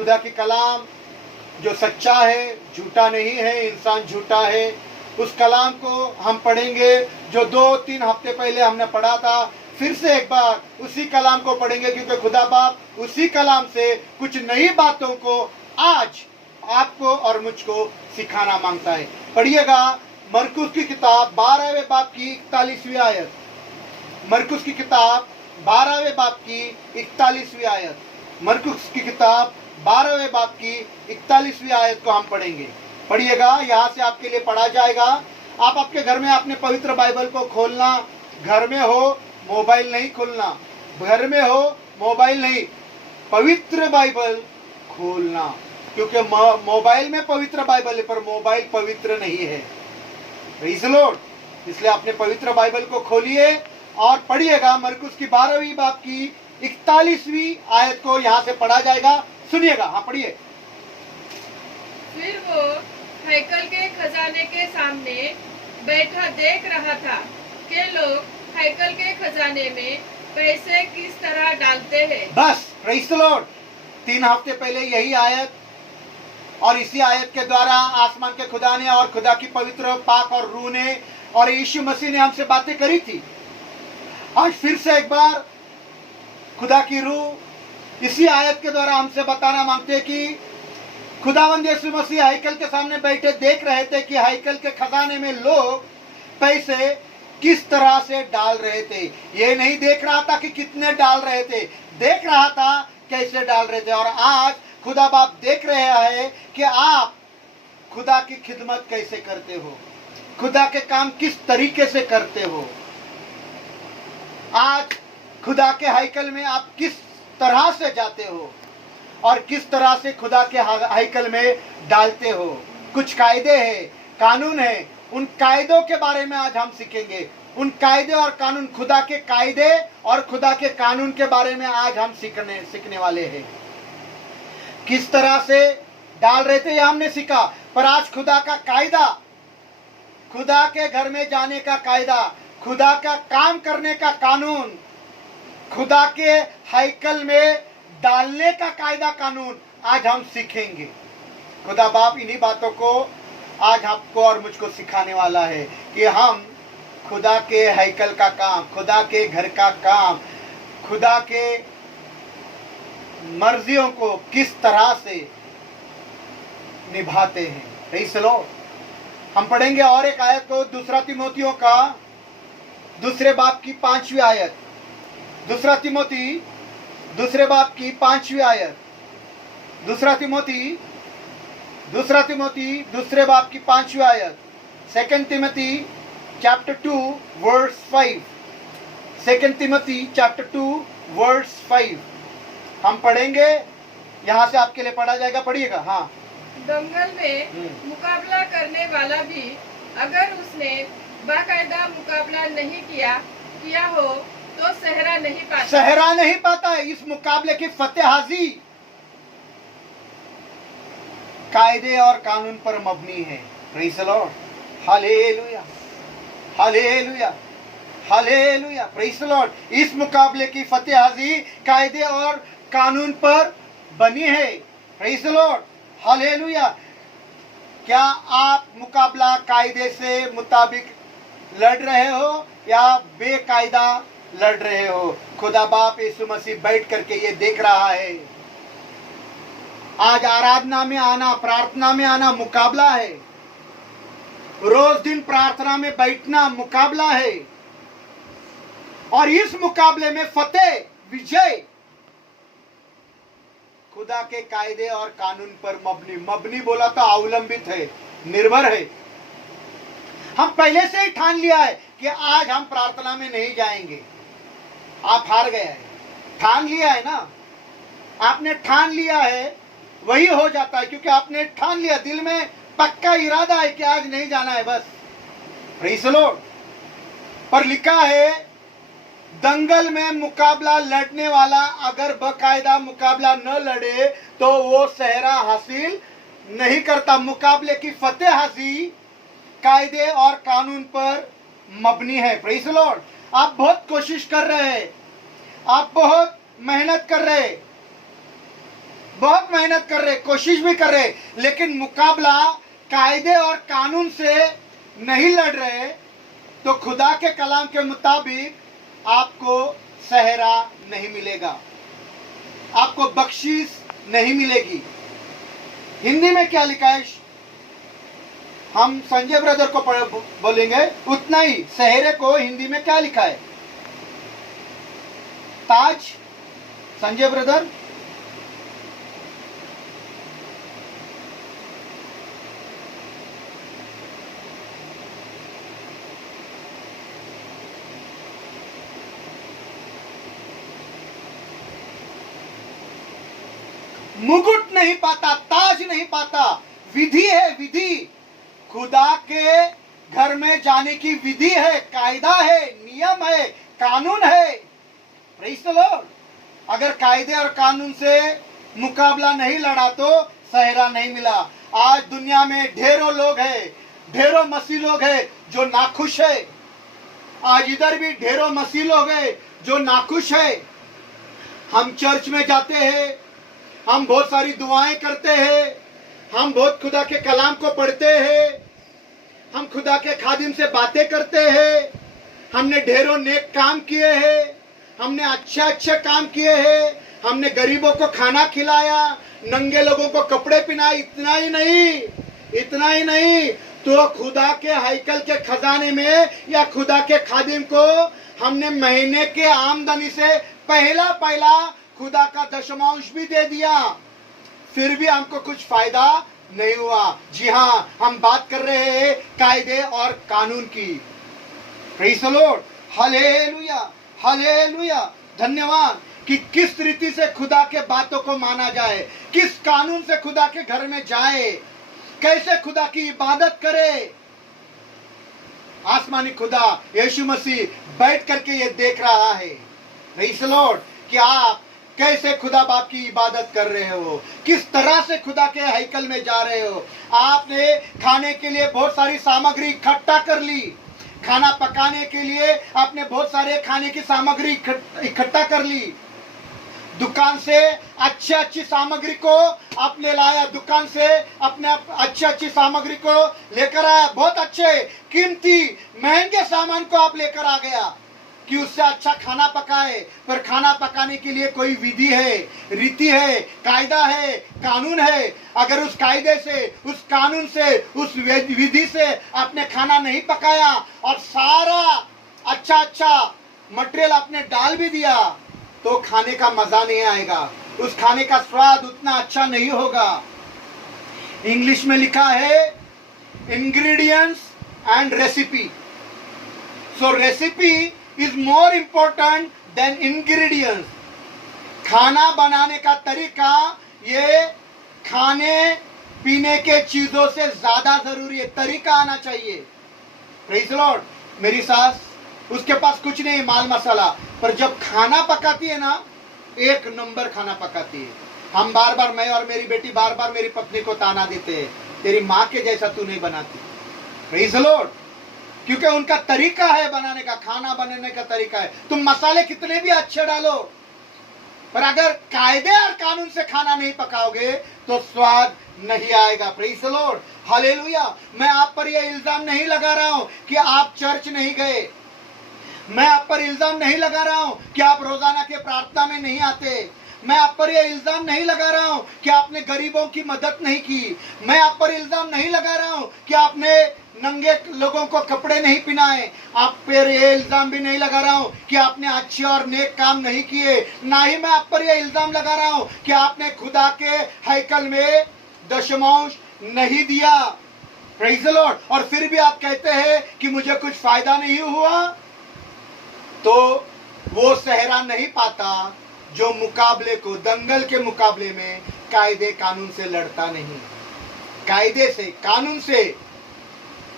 खुदा की कलाम जो सच्चा है, झूठा नहीं है, इंसान झूठा है, उस कलाम को हम पढ़ेंगे जो 2-3 हफ्ते पहले हमने पढ़ा था। फिर से एक बार उसी कलाम को पढ़ेंगे, क्योंकि खुदा बाप उसी कलाम से कुछ नई बातों को आज आपको और मुझको सिखाना मांगता है। पढ़िएगा मरकुस की किताब 12वें बाब की 41वीं आयत। मरकुस की किताब 12वें बाब की 41वीं आयत। मरकुस की किताब 12वें बाब की 41वीं आयत को हम पढ़ेंगे। पढ़िएगा, यहाँ से आपके लिए पढ़ा जाएगा। आप आपके घर में अपने पवित्र बाइबल को खोलना। घर में हो मोबाइल नहीं खोलना, घर में हो मोबाइल नहीं, पवित्र बाइबल खोलना, क्योंकि मोबाइल में पवित्र बाइबल है पर मोबाइल पवित्र नहीं है। Praise the Lord. इसलिए अपने पवित्र बाइबल को खोलिए और पढ़िएगा। मरकुस की 12वीं बाब की 41वीं आयत को यहाँ से पढ़ा जाएगा। सुनिएगा, हाँ पढ़िए। फिर वो हैकल के खजाने के सामने बैठा देख रहा था कि लोग हैकल के खजाने में पैसे किस तरह डालते हैं। बस, प्रेज़ द लॉर्ड। 3 हफ्ते पहले यही आयत और इसी आयत के द्वारा आसमान के खुदा ने और खुदा की पवित्र पाक और रूह ने और यीशु मसीह ने हमसे बातें करी थी। आज फिर से एक बार खुदा की रूह इसी आयत के द्वारा हमसे बताना मांगते हैं कि खुदावंद यीशु मसीह हैकल के सामने बैठे देख रहे थे कि हैकल के खजाने में लोग पैसे किस तरह से डाल रहे थे। ये नहीं देख रहा था कि कितने डाल रहे थे, देख रहा था कैसे डाल रहे थे। और आज खुदा बाप देख रहे हैं कि आप खुदा की खिदमत कैसे करते हो, खुदा के काम किस तरीके से करते हो। आज खुदा के हैकल में आप किस तरह से जाते हो और किस तरह से खुदा के हैकल में डालते हो। कुछ कायदे हैं, कानून है, उन कायदों के बारे में आज हम सीखेंगे। उन कायदे और कानून, खुदा के कायदे और खुदा के कानून के बारे में आज हम सीखने वाले हैं। किस तरह से डाल रहे थे यह हमने सीखा, पर आज खुदा का कायदा, खुदा के घर में जाने का कायदा, खुदा का काम करने का कानून, खुदा के हैकल में डालने का कायदा कानून आज हम सीखेंगे। खुदा बाप इन्हीं बातों को आज आपको और मुझको सिखाने वाला है कि हम खुदा के हैकल का काम, खुदा के घर का काम, खुदा के मर्जियों को किस तरह से निभाते हैं। Praise the Lord. हम पढ़ेंगे और एक आयत को, दूसरा तिमोथियों का 2 बाब की 5वीं आयत। दूसरा तिमोथी 2 बाब की 5वीं आयत। दूसरा तिमोथी 2 बाब की 5वीं आयत। 2 Timothy chapter 2 verse 5। 2 Timothy chapter 2 verse 5 हम पढ़ेंगे। यहाँ से आपके लिए पढ़ा जाएगा। पढ़िएगा, हाँ। दंगल में मुकाबला करने वाला भी अगर उसने बाकायदा मुकाबला नहीं किया हो तो सहरा नहीं पाता है। इस मुकाबले की फतेहाजी कायदे और कानून पर मबनी है। Praise the Lord. Hallelujah, hallelujah, hallelujah. Praise the Lord. इस मुकाबले की फतेहाजी कायदे और कानून पर बनी है। Praise the Lord. हालेलुया। क्या आप मुकाबला कायदे से मुताबिक लड़ रहे हो या बेकायदा लड़ रहे हो? खुदा बाप यीशु मसीह बैठ करके ये देख रहा है। आज आराधना में आना, प्रार्थना में आना मुकाबला है। रोज दिन प्रार्थना में बैठना मुकाबला है। और इस मुकाबले में फतेह, विजय खुदा के कायदे और कानून पर मबनी बोला तो अवलंबित है, निर्भर है। हम पहले से ही ठान लिया है कि आज हम प्रार्थना में नहीं जाएंगे। आप हार गए हैं, ठान लिया है ना। आपने ठान लिया है, वही हो जाता है, क्योंकि आपने ठान लिया, दिल में पक्का इरादा है कि आज नहीं जाना है, बस। Praise the Lord. पर लिखा है दंगल में मुकाबला लड़ने वाला अगर बाकायदा मुकाबला न लड़े तो वो सहरा हासिल नहीं करता। मुकाबले की फतेहाजी कायदे और कानून पर मबनी है। Praise the Lord. आप बहुत कोशिश कर रहे हैं, आप बहुत मेहनत कर रहे हैं, बहुत मेहनत कर रहे, कोशिश भी कर रहे, लेकिन मुकाबला कायदे और कानून से नहीं लड़ रहे, तो खुदा के कलाम के मुताबिक आपको सहरा नहीं मिलेगा, आपको बख्शीश नहीं मिलेगी। हिंदी में क्या लिखा है, हम संजय ब्रदर को बोलेंगे उतना ही। सहरे को हिंदी में क्या लिखा है? ताज, संजय ब्रदर। मुकुट नहीं पाता, ताज नहीं पाता, विधि है, विधि। खुदा के घर में जाने की विधि है, कायदा है, नियम है, कानून है। Praise the Lord. अगर कायदे और कानून से मुकाबला नहीं लड़ा तो सहरा नहीं मिला। आज दुनिया में ढेरों लोग हैं, ढेरों मसीह लोग हैं जो नाखुश है। आज इधर भी ढेरों मसीह लोग हैं जो नाखुश है। हम चर्च में जाते हैं, हम बहुत सारी दुआएं करते हैं, हम बहुत खुदा के कलाम को पढ़ते हैं, हम खुदा के खादिम से बातें करते हैं, हमने ढेरों नेक काम किए हैं, हमने अच्छे काम किए हैं, हमने गरीबों को खाना खिलाया, नंगे लोगों को कपड़े पहनाए। इतना ही नहीं, तो खुदा के हैकल के खजाने में या खुदा के खादिम को हमने महीने के आमदनी से पहला खुदा का दशमांश भी दे दिया, फिर भी हमको कुछ फायदा नहीं हुआ। जी हाँ, हम बात कर रहे हैं कायदे और कानून की। Praise the Lord, hallelujah, hallelujah. धन्यवाद कि किस रीति से खुदा के बातों को माना जाए, किस कानून से खुदा के घर में जाए, कैसे खुदा की इबादत करे। आसमानी खुदा यीशु मसीह बैठ करके ये देख रहा है, प्रेज़ द लॉर्ड, कि आप कैसे खुदा बाप की इबादत कर रहे हो, किस तरह से खुदा के हैकल में जा रहे हो। आपने खाने के लिए बहुत सारी सामग्री इकट्ठा कर ली, खाना पकाने के लिए आपने बहुत सारे खाने की सामग्री इकट्ठा कर ली, दुकान से अच्छी सामग्री को आपने लाया, दुकान से अपने अच्छी सामग्री को लेकर आया, बहुत अच्छे कीमती महंगे सामान को आप लेकर आ गया कि उससे अच्छा खाना पकाए। पर खाना पकाने के लिए कोई विधि है, रीति है, कायदा है, कानून है। अगर उस कायदे से, उस कानून से, उस विधि से आपने खाना नहीं पकाया और सारा अच्छा मटेरियल आपने डाल भी दिया, तो खाने का मजा नहीं आएगा, उस खाने का स्वाद उतना अच्छा नहीं होगा। इंग्लिश में लिखा है ingredients and recipe. So recipe is more important than ingredients. खाना बनाने का तरीका ये खाने पीने के चीजों से ज्यादा जरूरी है, तरीका आना चाहिए। Praise the Lord. मेरी सास, उसके पास कुछ नहीं माल मसाला, पर जब खाना पकाती है ना, एक नंबर खाना पकाती है। हम बार मैं और मेरी बेटी बार मेरी पत्नी को ताना देते हैं, तेरी माँ के जैसा तू नहीं बनाती। Praise the Lord. क्योंकि उनका तरीका है बनाने का, खाना बनाने का तरीका है। तुम मसाले कितने भी अच्छे डालो, पर अगर कायदे और कानून से खाना नहीं पकाओगे तो स्वाद नहीं आएगा। Praise the Lord, hallelujah. मैं आप पर यह इल्जाम नहीं लगा रहा हूं कि आप चर्च नहीं गए, मैं आप पर इल्जाम नहीं लगा रहा हूं कि आप रोजाना के प्रार्थना में नहीं आते, मैं आप पर यह इल्जाम नहीं लगा रहा हूं कि आपने गरीबों की मदद नहीं की, मैं आप पर इल्जाम नहीं लगा रहा हूं कि आपने नंगे लोगों को कपड़े नहीं पहनाए, आप पर यह इल्जाम भी नहीं लगा रहा हूं कि आपने अच्छे और नेक काम नहीं किए, ना ही मैं आप पर यह इल्जाम लगा रहा हूं कि आपने खुदा के हैकल में दशमांश नहीं दिया। Praise the Lord. और फिर भी आप कहते हैं कि मुझे कुछ फायदा नहीं हुआ, तो वो सहरा नहीं पाता जो मुकाबले को, दंगल के मुकाबले में कायदे कानून से लड़ता नहीं। कायदे से, कानून से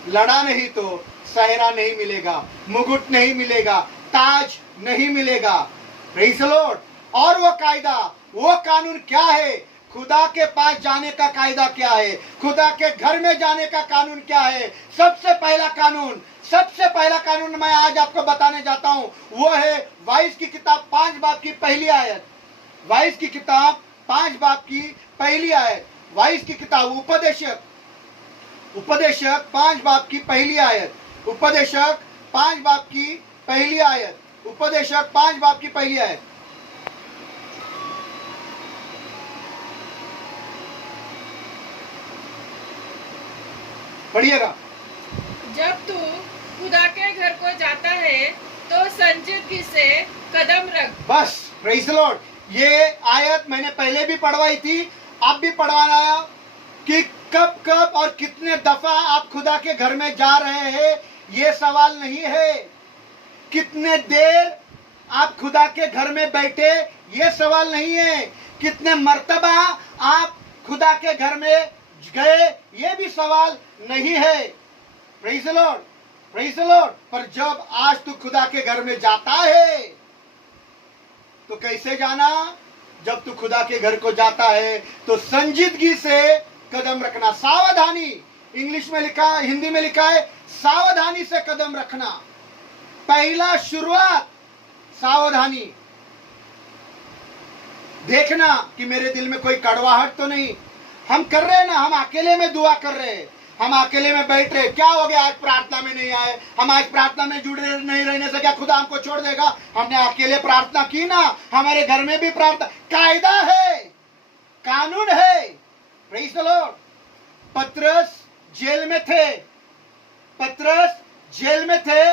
लड़ा नहीं तो सहरा नहीं मिलेगा, मुकुट नहीं मिलेगा, ताज नहीं मिलेगा। Praise the Lord. और वो कायदा, वो कानून क्या है? खुदा के पास जाने का कायदा क्या है? खुदा के घर में जाने का कानून क्या है? सबसे पहला कानून मैं आज आपको बताने जाता हूं, वो है वाइस की किताब 5 बाब की पहली आयत। वाइस की किताब 5 बाब की पहली आयत, वाइस की किताब उपदेशक 5 बाब की पहली आयत, उपदेशक 5 बाब की पहली आयत, उपदेशक 5 बाब की पहली आयत। पढ़िएगा। जब तू खुदा के घर को जाता है तो संजीदगी से कदम रख। बस, प्रेज़ द लॉर्ड। ये आयत मैंने पहले भी पढ़वाई थी, अब भी पढ़वाना है कि कब कब और कितने दफा आप खुदा के घर में जा रहे हैं, ये सवाल नहीं है। कितने देर आप खुदा के घर में बैठे, ये सवाल नहीं है। कितने मर्तबा आप खुदा के घर में गए, ये भी सवाल नहीं है। Praise the lord, praise the Lord. पर जब आज तू खुदा के घर में जाता है तो कैसे जाना? जब तू खुदा के घर को जाता है तो संजीदगी से कदम रखना, सावधानी। इंग्लिश में लिखा, हिंदी में लिखा है सावधानी से कदम रखना। पहला शुरुआत सावधानी। देखना कि मेरे दिल में कोई कड़वाहट तो नहीं। हम कर रहे हैं ना, हम अकेले में दुआ कर रहे हैं, हम अकेले में बैठ रहे। क्या हो गया, आज प्रार्थना में नहीं आए, हम आज प्रार्थना में जुड़े नहीं रहने से क्या खुदा हमको छोड़ देगा? हमने अकेले प्रार्थना की ना, हमारे घर में भी प्रार्थना, कायदा है, कानून है। Praise the Lord. पतरस जेल में थे, पतरस जेल में थे।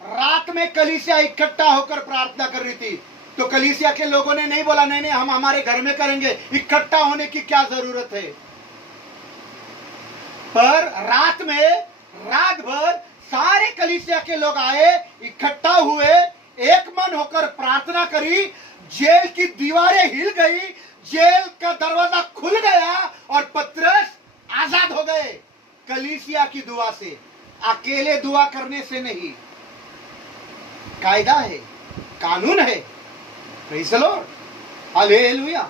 रात में कलीसिया इकट्ठा होकर प्रार्थना कर रही थी, तो कलीसिया के लोगों ने नहीं बोला नहीं हम हमारे घर में करेंगे, इकट्ठा होने की क्या जरूरत है। पर रात भर सारे कलीसिया के लोग आए, इकट्ठा हुए, एक मन होकर प्रार्थना करी। जेल की दीवारें हिल गई, जेल का दरवाजा खुल गया और पतरस आजाद हो गए। कलीसिया की दुआ से, अकेले दुआ करने से नहीं। कायदा है, कानून है। Praise the Lord, hallelujah.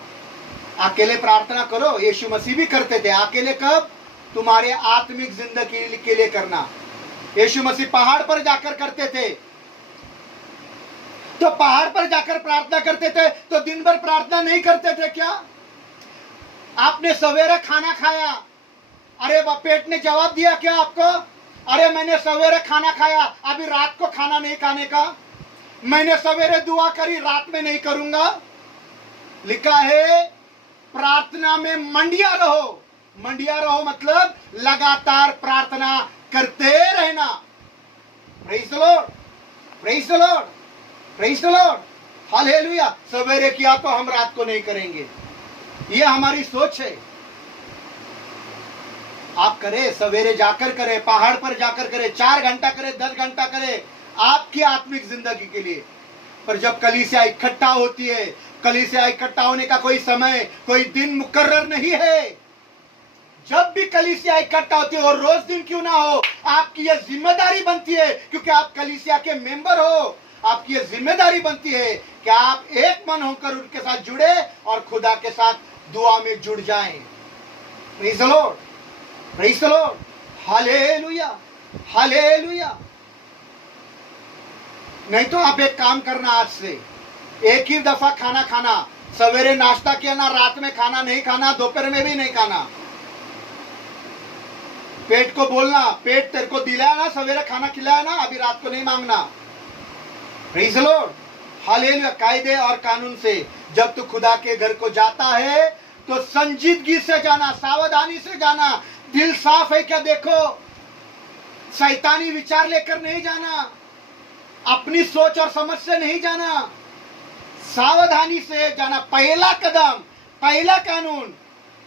अकेले प्रार्थना करो, यीशु मसीह भी करते थे। अकेले कब? तुम्हारे आत्मिक जिंदगी के लिए करना। यीशु मसीह पहाड़ पर जाकर करते थे, तो पहाड़ पर जाकर प्रार्थना करते थे, तो दिन भर प्रार्थना नहीं करते थे क्या? आपने सवेरे खाना खाया, अरे पेट ने जवाब दिया क्या आपको? अरे मैंने सवेरे खाना खाया, अभी रात को खाना नहीं खाने का। मैंने सवेरे दुआ करी, रात में नहीं करूंगा। लिखा है प्रार्थना में मंडिया रहो। मंडिया रहो मतलब लगातार प्रार्थना करते रहना। Praise the lord, praise the lord, praise the Lord, hallelujah. सवेरे किया तो हम रात को नहीं करेंगे, ये हमारी सोच है। आप करें, सवेरे जाकर करें, पहाड़ पर जाकर करें, 4 घंटा करें, 10 घंटा करें, आपकी आत्मिक जिंदगी के लिए। पर जब कलीसिया इकट्ठा होती है, कलीसिया इकट्ठा होने का कोई समय, कोई दिन मुकर्रर नहीं है। जब भी कलीसिया इकट्ठा होती है, और रोज दिन क्यों ना हो, आपकी यह जिम्मेदारी बनती है, क्योंकि आप कलीसिया के मेंबर हो। आपकी यह जिम्मेदारी बनती है कि आप एक मन होकर उनके साथ जुड़े और खुदा के साथ दुआ में जुड़ जाएं। Praise the lord, praise the Lord, hallelujah, hallelujah. नहीं तो आप एक काम करना, आज से एक ही दफा खाना खाना। सवेरे नाश्ता किया ना, रात में खाना नहीं खाना, दोपहर में भी नहीं खाना। पेट को बोलना, पेट तेरे को दिलाया ना, सवेरे खाना खिलाया ना, अभी रात को नहीं मांगना। Praise the Lord, hallelujah. कायदे और कानून से जब तू खुदा के घर को जाता है तो संजीदगी से जाना, सावधानी से जाना। दिल साफ है क्या देखो, शैतानी विचार लेकर नहीं जाना, अपनी सोच और समझ से नहीं जाना, सावधानी से जाना। पहला कदम, पहला कानून,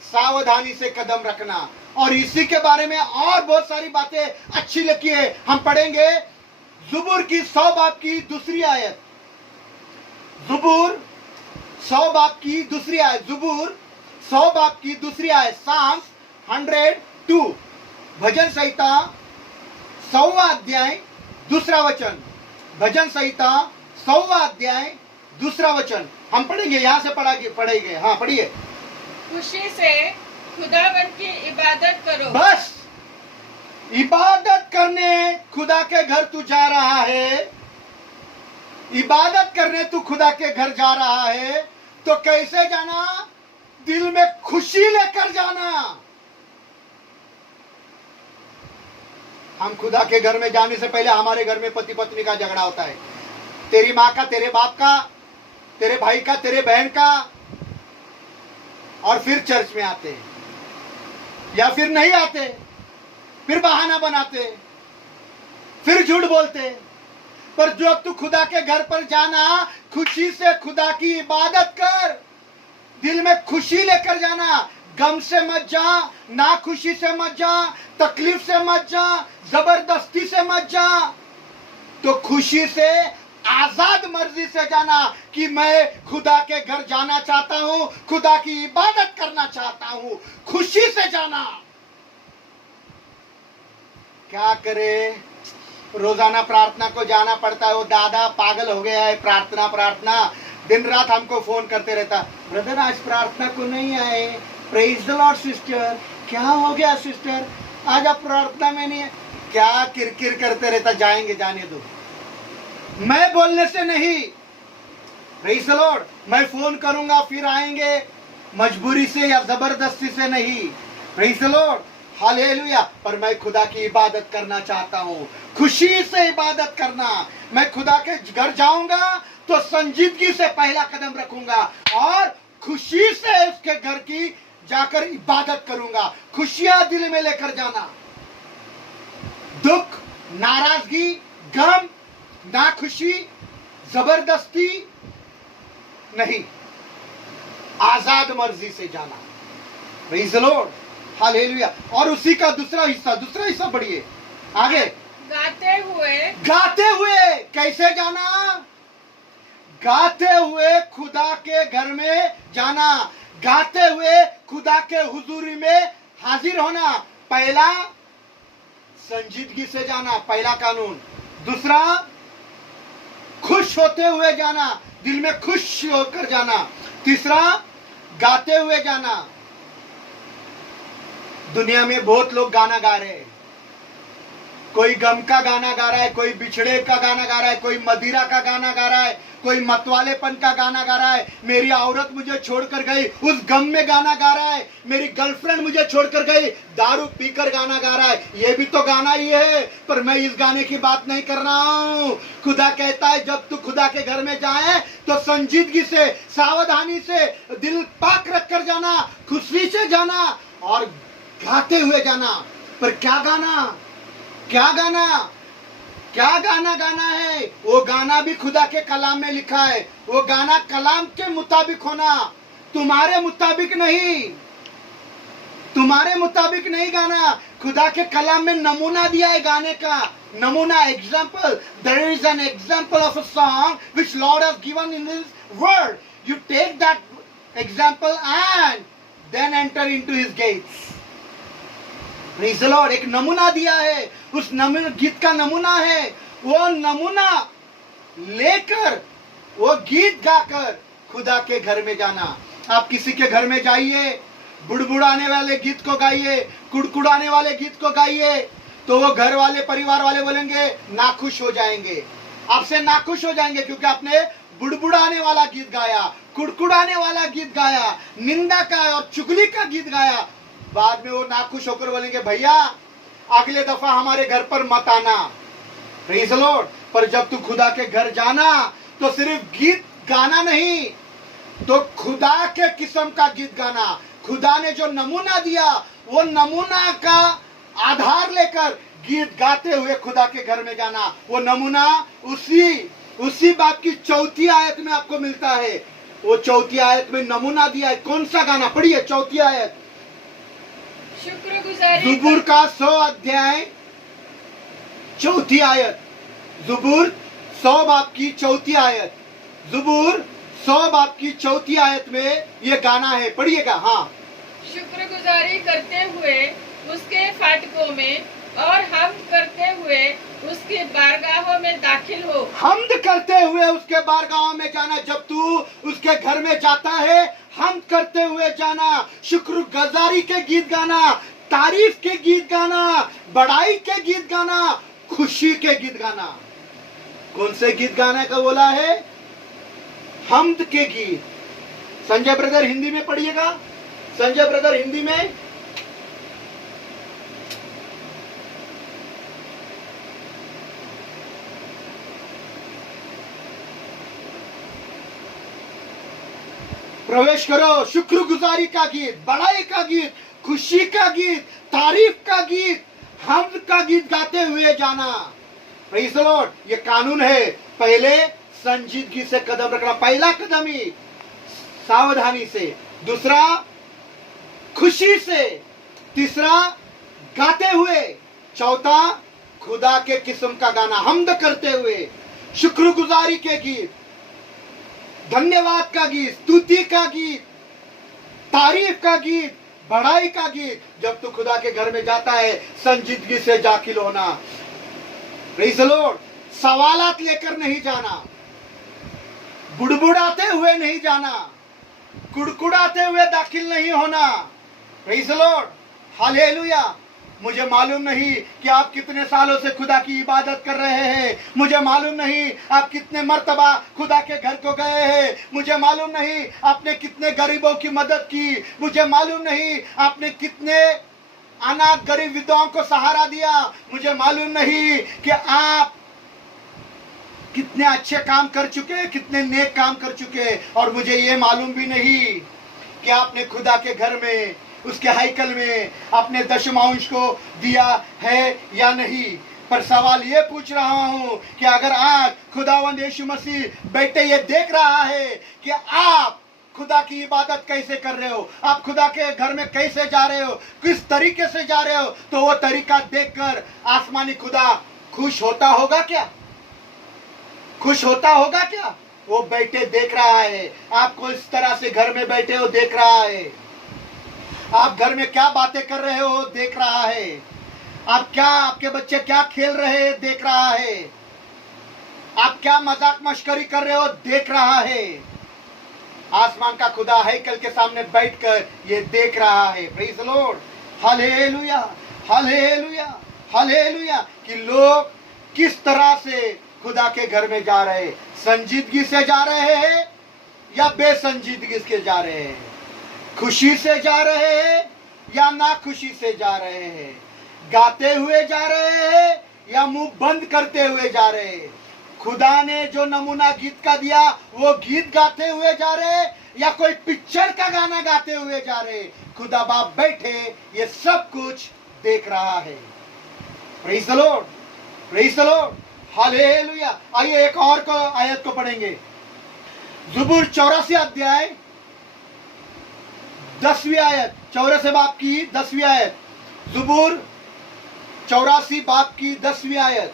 सावधानी से कदम रखना। और इसी के बारे में और बहुत सारी बातें अच्छी लिखी है, हम पढ़ेंगे। ज़ुबूर की 100 बाब की दूसरी आयत, ज़ुबूर 100 बाब की दूसरी आयत, ज़ुबूर 100 बाब की दूसरी आयत, साम्स 102, भजन संहिता 100वां अध्याय दूसरा वचन, भजन संहिता 100वां अध्याय दूसरा वचन हम पढ़ेंगे। यहां से पढ़ेंगे। हाँ पढ़िए। खुशी से खुदावन की इबादत करो। बस, इबादत करने खुदा के घर तू जा रहा है, इबादत करने तू खुदा के घर जा रहा है, तो कैसे जाना? दिल में खुशी लेकर जाना। हम खुदा के घर में जाने से पहले हमारे घर में पति पत्नी का झगड़ा होता है, तेरी माँ का, तेरे बाप का, तेरे भाई का, तेरे बहन का, और फिर चर्च में आते हैं या फिर नहीं आते, फिर बहाना बनाते, फिर झूठ बोलते। पर जो तू खुदा के घर पर जाना, खुशी से खुदा की इबादत कर, दिल में खुशी लेकर जाना। गम से मत जा, ना खुशी से मत जा, तकलीफ से मत जा, जबरदस्ती से मत जा। तो खुशी से, आजाद मर्जी से जाना कि मैं खुदा के घर जाना चाहता हूं, खुदा की इबादत करना चाहता हूं। खुशी से जाना। क्या करे? रोजाना प्रार्थना को जाना पड़ता है। वो दादा पागल हो गया है, प्रार्थना प्रार्थना दिन रात हमको फोन करते रहता, ब्रदर आज प्रार्थना को नहीं आए, प्रेज द लॉर्ड सिस्टर, क्या हो गया सिस्टर, आज आप प्रार्थना में नहीं है। क्या किरकिर करते रहता, जाएंगे जाने दो। मैं बोलने से नहीं, प्रेज द लॉर्ड, मैं फोन करूंगा फिर आएंगे, मजबूरी से या जबरदस्ती से नहीं। Praise the Lord, hallelujah. पर मैं खुदा की इबादत करना चाहता हूं, खुशी से इबादत करना। मैं खुदा के घर जाऊंगा तो संजीदगी से पहला कदम रखूंगा और खुशी से उसके घर की जाकर इबादत करूंगा। खुशियां दिल में लेकर जाना। दुख, नाराजगी, गम, नाखुशी, जबरदस्ती नहीं, आजाद मर्जी से जाना। Praise the Lord, hallelujah. और उसी का दूसरा हिस्सा पढ़िए आगे। गाते हुए कैसे जाना? गाते हुए खुदा के घर में जाना, गाते हुए खुदा के हुजूरी में हाजिर होना। पहला संजीदगी से जाना, पहला कानून। दूसरा खुश होते हुए जाना, दिल में खुश होकर जाना। तीसरा गाते हुए जाना। दुनिया में बहुत लोग गाना गा रहे हैं, कोई गम का गाना गा रहा है, कोई बिछड़े का गाना गा रहा है, कोई मदिरा का गाना गा रहा है, कोई मतवालेपन का गाना गा रहा है। मेरी औरत मुझे छोड़कर गई, उस गम में गाना गा रहा है। मेरी गर्लफ्रेंड मुझे छोड़कर गई, दारू पीकर गाना गा रहा है। ये भी तो गाना ही है, पर मैं इस गाने की बात नहीं कर रहा हूं। खुदा कहता है जब तू खुदा के घर में जाए तो संजीदगी से, सावधानी से, दिल पाक रख कर जाना, खुशी से जाना और गाते हुए जाना। पर क्या गाना, क्या गाना, क्या गाना गाना है? वो गाना भी खुदा के कलाम में लिखा है। वो गाना कलाम के मुताबिक होना, तुम्हारे मुताबिक नहीं, तुम्हारे मुताबिक नहीं गाना। खुदा के कलाम में नमूना दिया है गाने का, नमूना, example. There is an example of a song which Lord has given in his word. You take that example and then enter into his gates. Praise the Lord, एक नमूना दिया है, उस नमूना गीत का नमूना है। वो नमूना लेकर, वो गीत गाकर खुदा के घर में जाना। आप किसी के घर में जाइए, बुड़बुड़ाने वाले गीत को गाइए, कुड़कुड़ाने वाले गीत को गाइए, तो वो घर वाले, परिवार वाले बोलेंगे, नाखुश हो जाएंगे, आपसे नाखुश हो जाएंगे, क्योंकि आपने बुड़बुड़ाने वाला गीत गाया, कुड़कुड़ाने वाला गीत गाया, निंदा का और चुगली का गीत गाया। बाद में वो नाखुश होकर बोलेंगे, भैया अगले दफा हमारे घर पर मत आना। Praise the Lord. पर जब तू खुदा के घर जाना तो सिर्फ गीत गाना नहीं, तो खुदा के किस्म का गीत गाना। खुदा ने जो नमूना दिया, वो नमूना का आधार लेकर गीत गाते हुए खुदा के घर में जाना। वो नमूना उसी बात की 4 आयत में आपको मिलता है। वो 4 आयत में नमूना दिया है। कौन सा गाना? पढ़िए 4 आयत, शुक्रगुजारी। ज़बूर का 100 अध्याय 4 आयत। ज़बूर 100 बाब की 4 आयत। ज़बूर 100 बाब की 4 आयत में ये गाना है, पढ़िएगा। हाँ, शुक्रगुजारी करते हुए उसके फाटकों में और हमद करते हुए उसके बारगाहों में दाखिल हो। हमद करते हुए उसके बारगाहों में जाना। जब तू उसके घर में जाता है, हमद करते हुए जाना, शुक्रगुजारी के गीत गाना, तारीफ के गीत गाना, बड़ाई के गीत गाना, खुशी के गीत गाना। कौन से गीत गाने का बोला है? हमद के गीत। संजय ब्रदर हिंदी में पढ़िएगा, संजय ब्रदर हिंदी में। प्रवेश करो। शुक्रगुजारी का गीत, बड़ाई का गीत, खुशी का गीत, तारीफ का गीत, हम्द का गीत गाते हुए जाना। Praise the Lord. ये कानून है। पहले संजीदगी से कदम रखना, पहला कदम ही सावधानी से, दूसरा खुशी से, तीसरा गाते हुए, चौथा खुदा के किस्म का गाना, हम्द करते हुए, शुक्रगुजारी के गीत, धन्यवाद का गीत, स्तुति का गीत, तारीफ का गीत, बड़ाई का गीत। जब तू खुदा के घर में जाता है, संजीदगी से दाखिल होना। Praise the lord. सवालात लेकर नहीं जाना, बुड़बुड़ाते हुए नहीं जाना, कुड़कुड़ाते हुए दाखिल नहीं होना। Praise the Lord. हालेलुया। मुझे मालूम नहीं कि आप कितने सालों से खुदा की इबादत कर रहे हैं, मुझे मालूम नहीं आप कितने मर्तबा खुदा के घर को गए हैं, मुझे मालूम नहीं आपने कितने गरीबों की मदद की, मुझे मालूम नहीं आपने कितने अनाथ गरीब विधवाओं को सहारा दिया, मुझे मालूम नहीं कि आप कितने अच्छे काम कर चुके, कितने नेक काम कर चुके, और मुझे ये मालूम भी नहीं कि आपने खुदा के घर में, उसके हैकल में अपने दशमांश को दिया है या नहीं। पर सवाल ये पूछ रहा हूं कि अगर आज खुदावंद यीशु मसीह बेटे ये देख रहा है कि आप खुदा की इबादत कैसे कर रहे हो, आप खुदा के घर में कैसे जा रहे हो, किस तरीके से जा रहे हो, तो वो तरीका देखकर आसमानी खुदा खुश होता होगा क्या? खुश होता होगा क्या? वो बेटे देख रहा है, आपको इस तरह से घर में बैठे हो देख रहा है, आप घर में क्या बातें कर रहे हो देख रहा है, आप क्या, आपके बच्चे क्या खेल रहे हैं देख रहा है, आप क्या मजाक मश्करी कर रहे हो देख रहा है। आसमान का खुदा हैकल के सामने बैठकर ये देख रहा है। Praise the Lord. Hallelujah, hallelujah, hallelujah. कि लोग किस तरह से खुदा के घर में जा रहे हैं, संजीदगी से जा रहे हैं या बेसंजीदगी से जा रहे हैं, खुशी से जा रहे हैं या ना खुशी से जा रहे हैं, गाते हुए जा रहे हैं या मुंह बंद करते हुए जा रहे हैं, खुदा ने जो नमूना गीत का दिया वो गीत गाते हुए जा रहे हैं या कोई पिक्चर का गाना गाते हुए जा रहे हैं। खुदा बाप बैठे ये सब कुछ देख रहा है। Praise the lord, praise the Lord, hallelujah. आइए एक और को आयत को पढ़ेंगे। ज़बूर 84 अध्याय 10वीं आयत, 84 बाब की 10वीं आयत, ज़बूर 84 बाब की 10वीं आयत,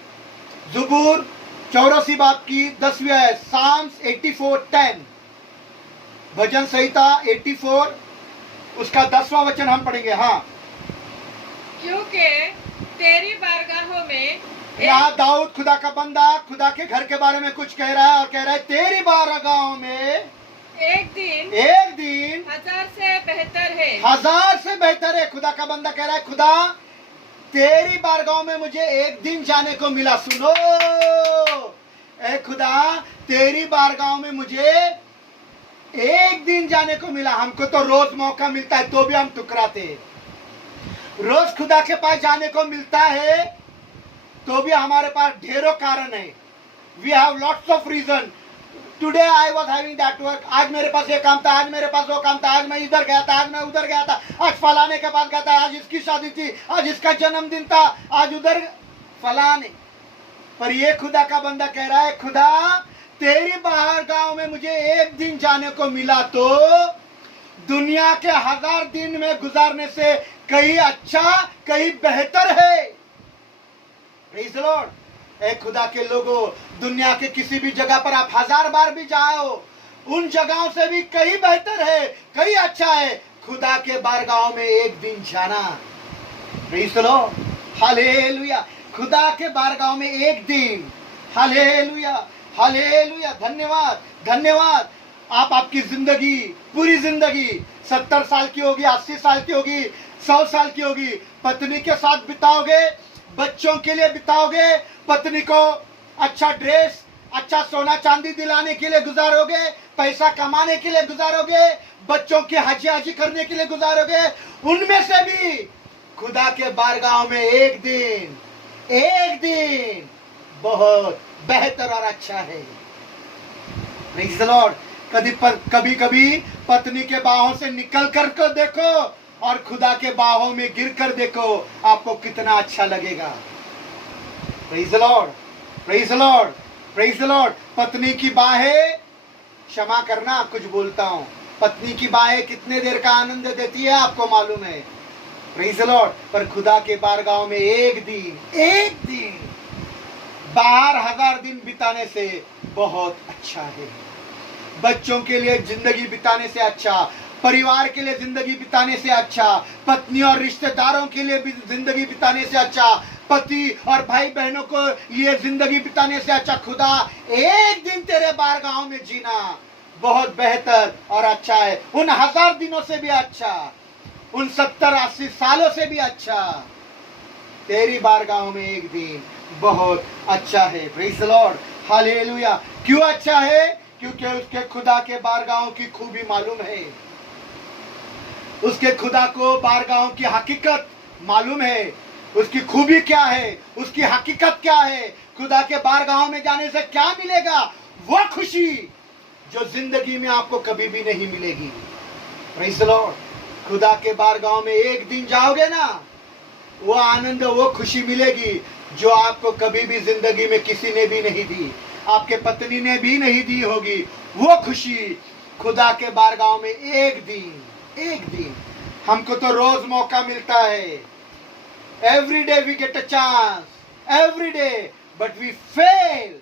ज़बूर 84 बाब की 10वीं आयत, साम्स 84:10, भजन संहिता 84 उसका 10वां वचन हम पढ़ेंगे। हाँ, क्योंकि तेरी बारगाहों में यहाँ दाऊद खुदा का बंदा खुदा के घर के बारे में कुछ कह रहा है और कह रहा है तेरी बारगाहों में एक दिन हजार से बेहतर है। खुदा का बंदा कह रहा है खुदा तेरी बारगाहों में मुझे एक दिन जाने को मिला। सुनो ए खुदा, तेरी बारगाहों में मुझे एक दिन जाने को मिला। हमको तो रोज मौका मिलता है तो भी हम टुकराते हैं। रोज खुदा के पास जाने को मिलता है तो भी हमारे पास ढेरों कारण है। We have lots of reason. Today I was having that work. आज मेरे पास ये काम था, आज मेरे पास वो काम था, आज मैं इधर गया था, आज मैं उधर गया था, आज फलाने के पास गया था, आज इसकी शादी थी, आज इसका जन्मदिन था, आज उधर फलाने। पर ये खुदा का बंदा कह रहा है खुदा तेरी बारगाह में मुझे एक दिन जाने को मिला तो दुनिया के 1000 दिन में गुजारने से कहीं अच्छा, कहीं बेहतर है। Praise the Lord. ए खुदा के लोगों, दुनिया के किसी भी जगह पर आप 1000 बार भी जाओ, उन जगहों से भी कहीं बेहतर है, कहीं अच्छा है खुदा के बारगाहों में एक दिन जाना। Praise the Lord, hallelujah. खुदा के बारगाहों में एक दिन, हालेलुया, हालेलुया। धन्यवाद, धन्यवाद। आप आपकी जिंदगी, पूरी जिंदगी 70 साल की होगी, 80 साल की होगी, 100 साल की होगी, पत्नी के साथ बिताओगे, बच्चों के लिए बिताओगे, पत्नी को अच्छा ड्रेस, अच्छा सोना चांदी दिलाने के लिए गुजारोगे, पैसा कमाने के लिए गुजारोगे, बच्चों की हाजी हाजी करने के लिए गुजारोगे, उनमें से भी खुदा के बारगाह में एक दिन बहुत बेहतर और अच्छा है। Praise the Lord. कभी कभी पत्नी के बाहों से निकल कर को देखो और खुदा के बाहों में गिर कर देखो, आपको कितना अच्छा लगेगा। Praise the lord, praise the lord, praise the Lord. पत्नी की बाहें, क्षमा करना कुछ बोलता हूं, पत्नी की बाहें कितने देर का आनंद देती है आपको मालूम है। Praise the Lord. पर खुदा के बारगाह में एक दिन बाहर 1000 दिन बिताने से बहुत अच्छा है। बच्चों के लिए जिंदगी बिताने से अच्छा, परिवार के लिए जिंदगी बिताने से अच्छा, पत्नी और रिश्तेदारों के लिए भी जिंदगी बिताने से अच्छा, पति और भाई बहनों को लिए जिंदगी बिताने से अच्छा, खुदा एक दिन तेरे बारगाहों में जीना बहुत बेहतर और अच्छा है। उन 1000 दिनों से भी अच्छा, उन 70-80 सालों से भी अच्छा, तेरी बारगाहों में एक दिन बहुत अच्छा है। Praise the Lord, hallelujah. क्यों अच्छा है? क्योंकि उसके खुदा के बारगाहों की खूबी मालूम है, उसके खुदा को बारगाहों की हकीकत मालूम है। उसकी खूबी क्या है, उसकी हकीकत क्या है, खुदा के बारगाहों में जाने से क्या मिलेगा, वो खुशी जो जिंदगी में आपको कभी भी नहीं मिलेगी। Praise the Lord. खुदा के बारगाहों में एक दिन जाओगे ना, वो आनंद, वो खुशी मिलेगी जो आपको कभी भी जिंदगी में किसी ने भी नहीं दी, आपके पत्नी ने भी नहीं दी होगी। वो खुशी खुदा के बारगाहों में एक दिन। हमको तो रोज मौका मिलता है, every day we get a chance, every day, but we fail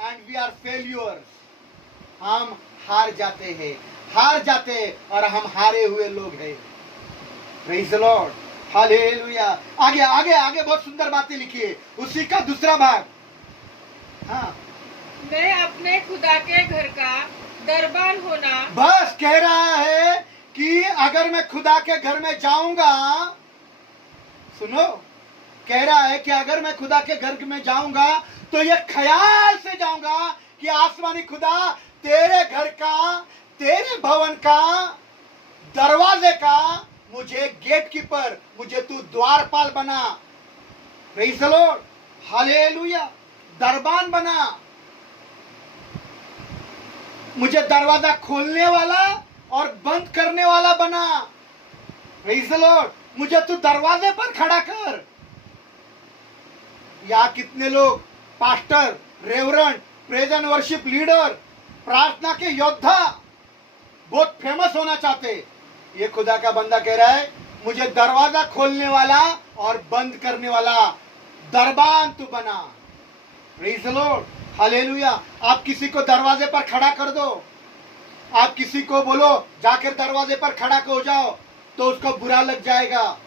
and we are failures. हम हार जाते और हम हारे हुए लोग हैं। Praise the Lord, hallelujah. आगे बहुत सुंदर बातें लिखी है, उसी का दूसरा भाग। हाँ, मैं अपने खुदा के घर का दरबान होना। बस कह रहा है कि अगर मैं खुदा के घर में जाऊंगा, सुनो, कह रहा है कि अगर मैं खुदा के घर में जाऊंगा तो ये ख्याल से जाऊंगा कि आसमानी खुदा तेरे घर का, तेरे भवन का, दरवाजे का मुझे गेटकीपर, मुझे तू द्वारपाल बना। Praise the Lord, hallelujah. दरबान बना, मुझे दरवाजा खोलने वाला और बंद करने वाला बना। प्रेज़ द लॉर्ड, मुझे तू दरवाजे पर खड़ा कर। यहाँ कितने लोग pastor, reverend, praise and worship leader, प्रार्थना के योद्धा बहुत फेमस होना चाहते। ये खुदा का बंदा कह रहा है, मुझे दरवाजा खोलने वाला और बंद करने वाला दरबान तू बना। Praise the Lord, hallelujah. आप किसी को दरवाजे पर खड़ा कर दो, आप किसी को बोलो जाकर दरवाजे पर खड़ा हो जाओ, तो उसको बुरा लग जाएगा।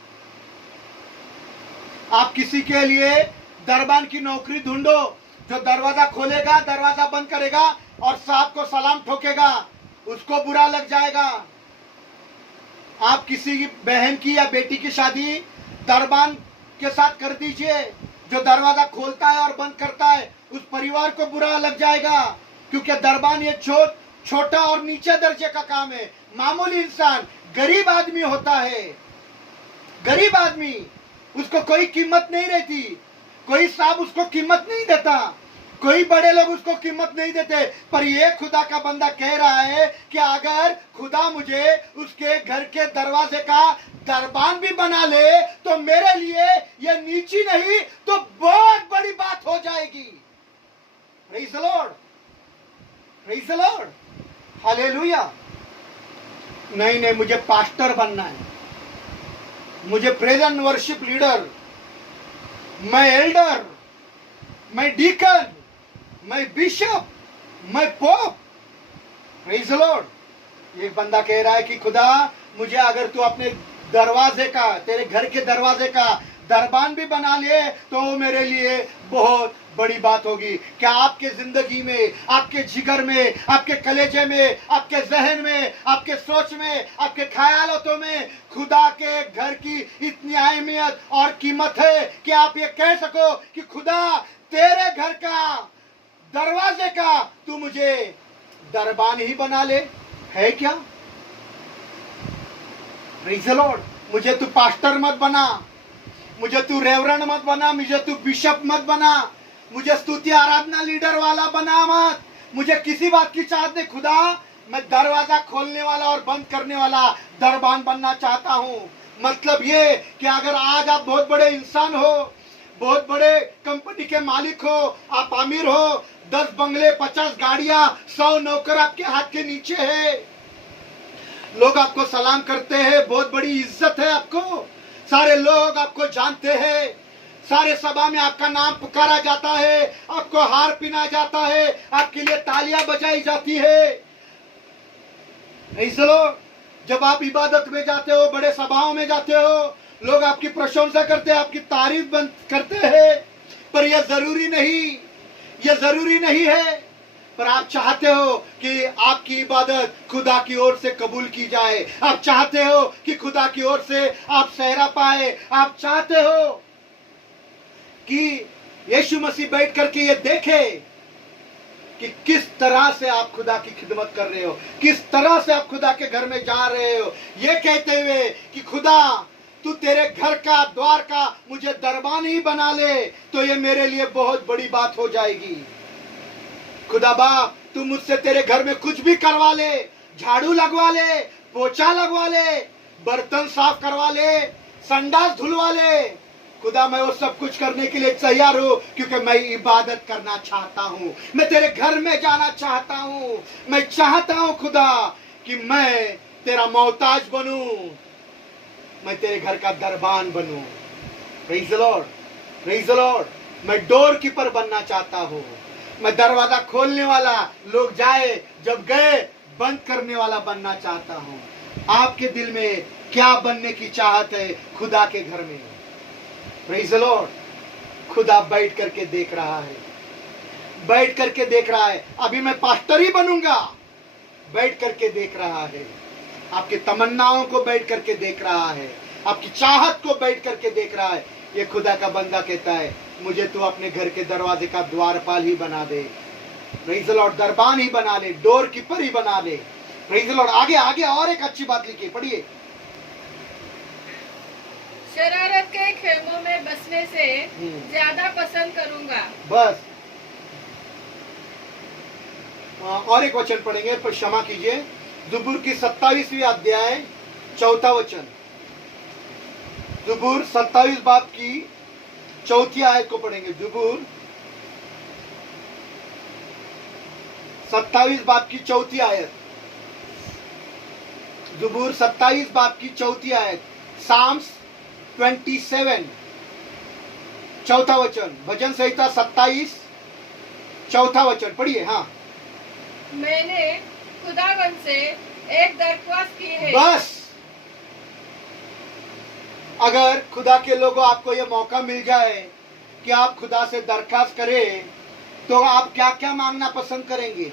आप किसी के लिए दरबान की नौकरी ढूंढो, जो दरवाजा खोलेगा, दरवाजा बंद करेगा और साहब को सलाम ठोकेगा, उसको बुरा लग जाएगा। आप किसी की बहन की या बेटी की शादी दरबान के साथ कर दीजिए, जो दरवाजा खोलता है और बंद करता है, उस परिवार को बुरा लग जाएगा, क्योंकि दरबान ये छोटा और नीचे दर्जे का काम है। मामूली इंसान, गरीब आदमी होता है, गरीब आदमी, उसको कोई कीमत नहीं रहती, कोई साहब उसको कीमत नहीं देता, कोई बड़े लोग उसको कीमत नहीं देते। पर ये खुदा का बंदा कह रहा है कि अगर खुदा मुझे उसके घर के दरवाजे का दरबान भी बना ले तो मेरे लिए ये नीची नहीं तो बहुत बड़ी बात हो जाएगी। Praise the lord, praise the Lord, hallelujah. नहीं, मुझे पास्टर बनना है, मुझे प्रेज एंड वर्शिप लीडर, मैं एल्डर, मैं डीकन, मैं बिशप, मैं पोप। Praise the Lord. एक बंदा कह रहा है कि खुदा मुझे अगर तू अपने दरवाजे का, तेरे घर के दरवाजे का दरबान भी बना ले तो मेरे लिए बहुत बड़ी बात होगी। क्या आपके जिंदगी में, आपके जिगर में, आपके कलेजे में, आपके जहन में, आपके सोच में, आपके ख्यालों में खुदा के घर की इतनी अहमियत और कीमत है कि आप ये कह सको कि खुदा तेरे घर का दरवाजे का तू मुझे दरबान ही बना ले, है क्या? Praise the Lord. मुझे तू पास्टर मत बना, मुझे तू रेवरेंड मत बना, मुझे तू बिशप मत बना, मुझे स्तुति आराधना लीडर वाला बना मत। मुझे किसी बात की चाहत नहीं खुदा, मैं दरवाजा खोलने वाला और बंद करने वाला दरबान बनना चाहता हूं। मतलब ये कि अगर आज आप बहुत बड़े इंसान हो, बहुत बड़े कंपनी के मालिक हो, आप अमीर हो, 10 बंगले, 50 गाड़ियां, 100 नौकर आपके हाथ के नीचे है, लोग आपको सलाम करते हैं, बहुत बड़ी इज्जत है आपको, सारे लोग आपको जानते हैं, सारे सभा में आपका नाम पुकारा जाता है, आपको हार पहनाया जाता है, आपके लिए तालियां बजाई जाती है। ऐसे लोग जब आप इबादत में जाते हो, बड़े सभाओं में जाते हो, लोग आपकी प्रशंसा करते हैं, आपकी तारीफ करते हैं, पर यह जरूरी नहीं, यह जरूरी नहीं है। पर आप चाहते हो कि आपकी इबादत खुदा की ओर से कबूल की जाए, आप चाहते हो कि खुदा की ओर से आप सहरा पाए, आप चाहते हो कि यीशु मसीह बैठ करके ये देखे कि किस तरह से आप खुदा की खिदमत कर रहे हो, किस तरह से आप खुदा के घर में जा रहे हो, ये कहते हुए कि खुदा तू तेरे घर का द्वार का मुझे दरबान ही बना ले, तो ये मेरे लिए बहुत बड़ी बात हो जाएगी। खुदा बाप तू मुझसे तेरे घर में कुछ भी करवा ले, झाड़ू लगवा ले, पोछा लगवा ले, बर्तन साफ करवा ले, संडास धुलवा ले, खुदा मैं वो सब कुछ करने के लिए तैयार हूं, क्योंकि मैं इबादत करना चाहता हूं, मैं तेरे घर में जाना चाहता हूं। मैं चाहता हूं खुदा कि मैं तेरा मोहताज बनूं, मैं तेरे घर का दरबान बनूं। Praise the lord, praise the lord. मैं डोर कीपर बनना चाहता हूं, मैं दरवाजा खोलने वाला, लोग जाए जब गए बंद करने वाला बनना चाहता हूं। आपके दिल में क्या बनने की चाहत है खुदा के घर में? Praise the Lord. खुदा बैठ करके देख रहा है, बैठ करके देख रहा है। अभी मैं पास्टर ही बनूंगा, बैठ करके देख रहा है, आपकी तमन्नाओं को बैठ करके देख रहा है, आपकी चाहत को बैठ करके देख रहा है। ये खुदा का बंदा कहता है मुझे तू अपने घर के दरवाजे का द्वारपाल ही बना दे, प्रेज़ द लॉर्ड, दरबान ही बना ले, डोर कीपर ही बना ले। Praise the Lord. आगे आगे और एक अच्छी बात लिखिए, पढ़िए। शरारत के खेमों में बसने से ज्यादा पसंद करूंगा। बस और एक वचन पढ़ेंगे, पर क्षमा कीजिए, ज़बूर की 27वीं अध्याय 4था वचन, ज़बूर 27 बाब की 4थी आयत को पढ़ेंगे। ज़बूर 27 बाब की 4थी आयत, ज़बूर 27 बाब की 4थी आयत, साम्स 27 चौथा वचन, भजन संहिता 27 चौथा वचन पढ़िए। हाँ, मैंने खुदावन से एक दरख्वास्त की है। बस अगर खुदा के लोगों आपको ये मौका मिल जाए कि आप खुदा से दरखास्त करें, तो आप क्या क्या मांगना पसंद करेंगे?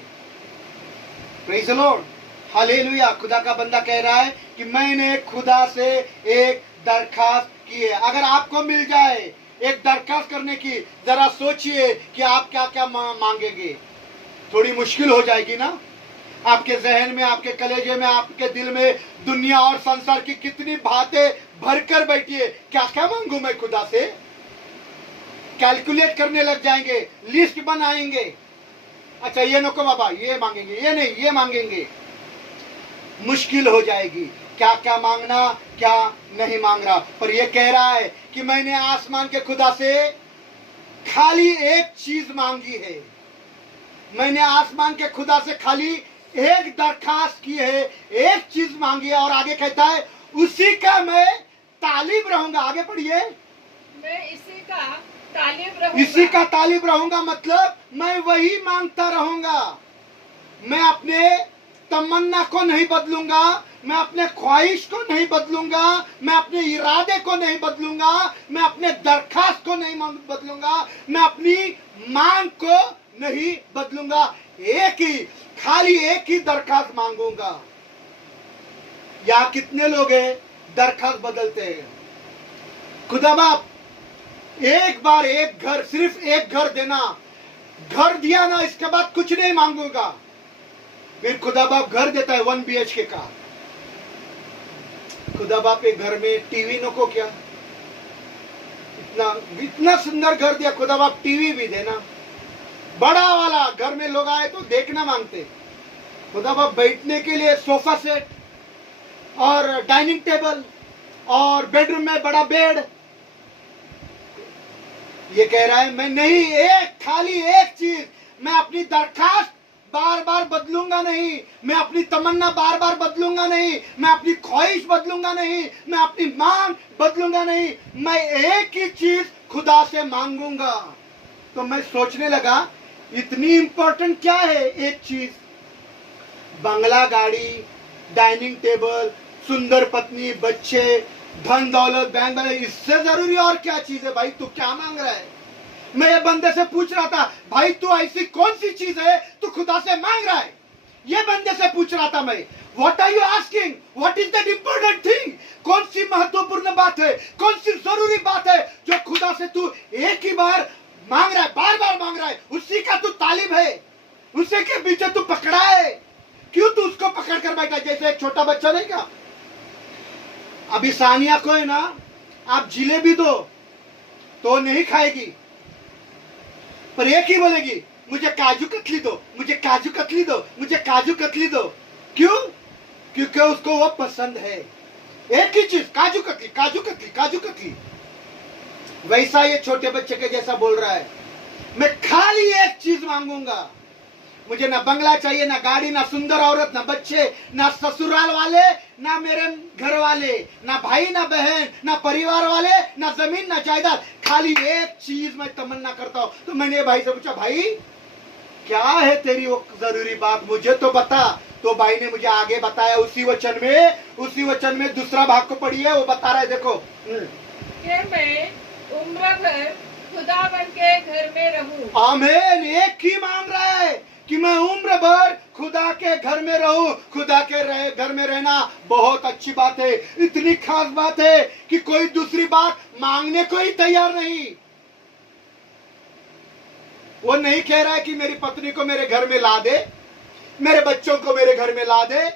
Praise the Lord, hallelujah. खुदा का बंदा कह रहा है कि मैंने खुदा से एक दरखास्त की है। अगर आपको मिल जाए एक दरखास्त करने की, जरा सोचिए कि आप क्या क्या मांगेंगे। थोड़ी मुश्किल हो जाएगी ना? आपके जहन में, आपके कलेजे में, आपके दिल में दुनिया और संसार की कितनी बातें भरकर बैठी है। क्या क्या मांगू मैं खुदा से? कैलकुलेट करने लग जाएंगे, लिस्ट बनाएंगे। अच्छा ये नको बाबा, ये मांगेंगे, ये नहीं, ये मांगेंगे। मुश्किल हो जाएगी क्या क्या मांगना, क्या नहीं मांग रहा। पर ये कह रहा है कि मैंने आसमान के खुदा से खाली एक चीज मांगी है, मैंने आसमान के खुदा से खाली एक दरखास्त की है, एक चीज मांगी है। और आगे कहता है उसी का मैं तालिब रहूंगा। आगे पढ़िए। मैं इसी का तालिब रहूंगा। इसी का तालिब रहूंगा मतलब मैं वही मांगता रहूंगा। मैं अपने तमन्ना को नहीं बदलूंगा, मैं अपने ख्वाहिश को नहीं बदलूंगा, मैं अपने इरादे को नहीं बदलूंगा, मैं अपने दरखास्त को नहीं बदलूंगा, मैं अपनी मांग को नहीं बदलूंगा। एक ही, खाली एक ही दरखास्त मांगूंगा। या कितने लोग हैं दरखास्त बदलते हैं? खुदा बाप एक बार एक घर, सिर्फ एक घर देना, घर दिया ना, इसके बाद कुछ नहीं मांगूंगा। फिर खुदा बाप घर देता है 1 BHK का। खुदा बाप एक घर में टीवी नको क्या? इतना इतना सुंदर घर दिया खुदा बाप, टीवी भी देना बड़ा वाला। घर में लोग आए तो देखना मांगते। खुदा बाप बैठने के लिए सोफा सेट और डाइनिंग टेबल और बेडरूम में बड़ा बेड। ये कह रहा है मैं नहीं, खाली एक चीज, मैं अपनी दरखास्त बार बार बदलूंगा नहीं, मैं अपनी तमन्ना बार बार बदलूंगा नहीं, मैं अपनी ख्वाहिश बदलूंगा नहीं, मैं अपनी मांग बदलूंगा नहीं, मैं एक ही चीज खुदा से मांगूंगा। तो मैं सोचने लगा इतनी इंपॉर्टेंट क्या है एक चीज? बंगला, गाड़ी, डाइनिंग टेबल, सुंदर पत्नी, बच्चे, धन दौलत, बैंक बैलेंस, इससे जरूरी और क्या चीज है? भाई तू क्या मांग रहा है? मैं ये बंदे से पूछ रहा था, भाई तू ऐसी कौन सी चीज है तू खुदा से मांग रहा है? ये बंदे से पूछ रहा था मैं, what are you asking, what is that important thing? कौन सी महत्वपूर्ण बात है, कौन सी जरूरी बात है जो खुदा से तू एक ही बार मांग रहा है, बार बार मांग रहा है? उसी का तू तालिब है, उसी के पीछे तू पकड़ा है। क्यों तू उसको पकड़ कर बैठा जैसे एक छोटा बच्चा नहीं का? अभी सानिया को है ना, आप जिलेबी दो तो नहीं खाएगी, पर एक ही बोलेगी मुझे काजू कतली दो, मुझे काजू कतली दो, मुझे काजू कतली दो। क्यों? क्योंकि उसको वो पसंद है। एक ही चीज, काजू कतली, काजू कतली, काजू कतली। वैसा ये छोटे बच्चे के जैसा बोल रहा है, मैं खाली एक चीज मांगूंगा। मुझे ना बंगला चाहिए, ना गाड़ी, ना सुंदर औरत, ना बच्चे, ना ससुराल वाले, ना मेरे घर वाले, ना भाई, ना बहन, ना परिवार वाले, ना जमीन, ना जायदाद। खाली एक चीज मैं तमन्ना करता हूं। तो मैंने भाई से पूछा, भाई क्या है तेरी वो जरूरी बात, मुझे तो बता। तो भाई ने मुझे आगे बताया उसी वचन में दूसरा भाग को पढ़िए, वो बता रहा है, देखो कि मैं उम्र भर खुदावन के घर में रहूं। आमीन। एक ही मांग रहा है कि मैं उम्र भर खुदा के घर में रहूं। खुदा के घर में रहना बहुत अच्छी बात है, इतनी खास बात है कि कोई दूसरी बात मांगने को ही तैयार नहीं। वो नहीं कह रहा है कि मेरी पत्नी को मेरे घर में ला दे, मेरे बच्चों को मेरे घर में ला दे,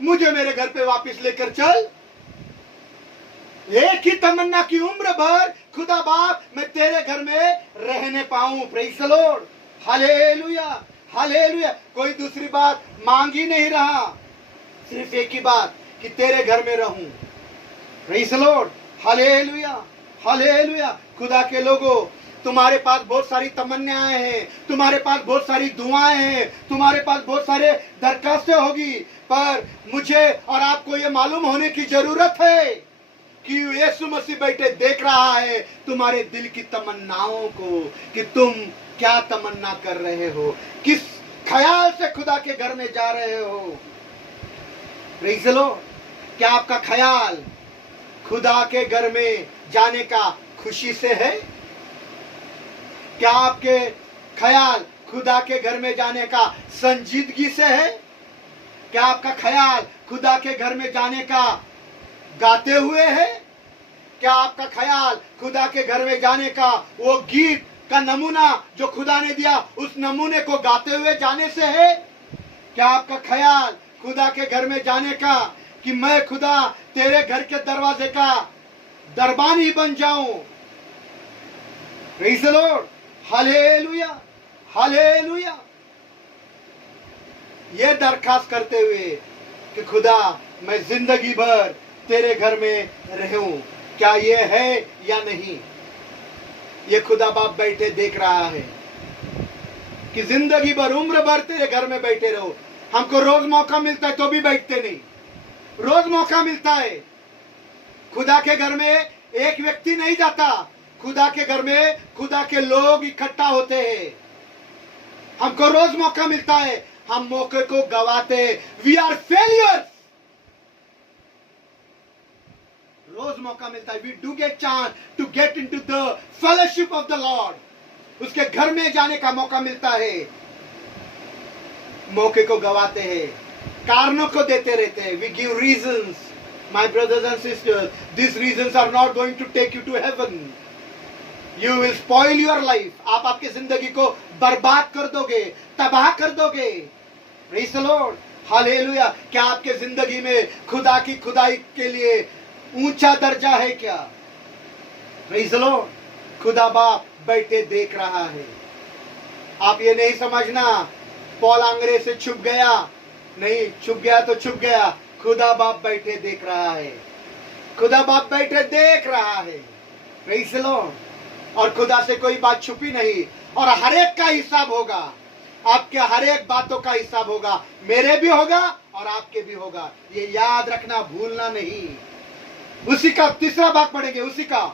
मुझे मेरे घर पे वापस लेकर चल। एक ही तमन्ना की उम्र भर खुदा बाप मैं तेरे घर में रहने पाऊं। Praise the Lord, hallelujah, hallelujah. कोई दूसरी बात मांग ही नहीं रहा, सिर्फ एक ही बात कि तेरे घर में रहूं। Praise the Lord, hallelujah, hallelujah. खुदा के लोगों, तुम्हारे पास बहुत सारी तमन्नाएं हैं, तुम्हारे पास बहुत सारी दुआएं हैं, तुम्हारे पास बहुत सारे दरखास्तें होगी, पर मुझे और आपको ये मालूम होने की जरूरत है कि यीशु मसीह बैठे देख रहा है तुम्हारे दिल की तमन्नाओं को, कि तुम क्या तमन्ना कर रहे हो, किस ख्याल से खुदा के घर में जा रहे हो। Praise the Lord. क्या आपका ख्याल खुदा के घर में जाने का खुशी से है? क्या आपके ख्याल खुदा के घर में जाने का संजीदगी से है? क्या आपका ख्याल खुदा के घर में जाने का गाते हुए है? क्या आपका ख्याल खुदा के घर में जाने का वो गीत का नमूना जो खुदा ने दिया उस नमूने को गाते हुए जाने से है? क्या आपका ख्याल खुदा के घर में जाने का कि मैं खुदा तेरे घर के दरवाजे का दरबान ही बन जाऊं? Praise the Lord, hallelujah, hallelujah. ये दरखास्त करते हुए कि खुदा मैं जिंदगी भर तेरे घर में रहूं, क्या ये है या नहीं? ये खुदा बाप बैठे देख रहा है कि जिंदगी भर, उम्र भर तेरे घर में बैठे रहो। हमको रोज मौका मिलता है तो भी बैठते नहीं, रोज मौका मिलता है। खुदा के घर में एक व्यक्ति नहीं जाता, खुदा के घर में खुदा के लोग इकट्ठा होते हैं। हमको रोज मौका मिलता है, हम मौके को गवाते हैं। We are failures. रोज मौका मिलता है। We do get chance to get into the fellowship of the Lord. उसके घर में जाने का मौका मिलता है, मौके को गवाते हैं, कारणों को देते रहते हैं। We give reasons. My brothers and sisters, these reasons are not going to take you to heaven. You will spoil your life, आप आपकी जिंदगी को बर्बाद कर दोगे, तबाह कर दोगे। Praise the Lord, hallelujah. क्या आपके जिंदगी में खुदा की खुदाई के लिए ऊंचा दर्जा है क्या? प्रेज़ द लॉर्ड, खुदा बाप बैठे देख रहा है। आप ये नहीं समझना पौल आंगरे से छुप गया, नहीं, छुप गया तो छुप गया, खुदा बाप बैठे देख रहा है, खुदा बाप बैठे देख रहा है। प्रेज़ द लॉर्ड, और खुदा से कोई बात छुपी नहीं, और हर एक का हिसाब होगा, आपके हर एक बातों का हिसाब होगा, मेरे भी होगा और आपके भी होगा, ये याद रखना, भूलना नहीं। उसी का तीसरा भाग पढ़ेंगे, उसी का,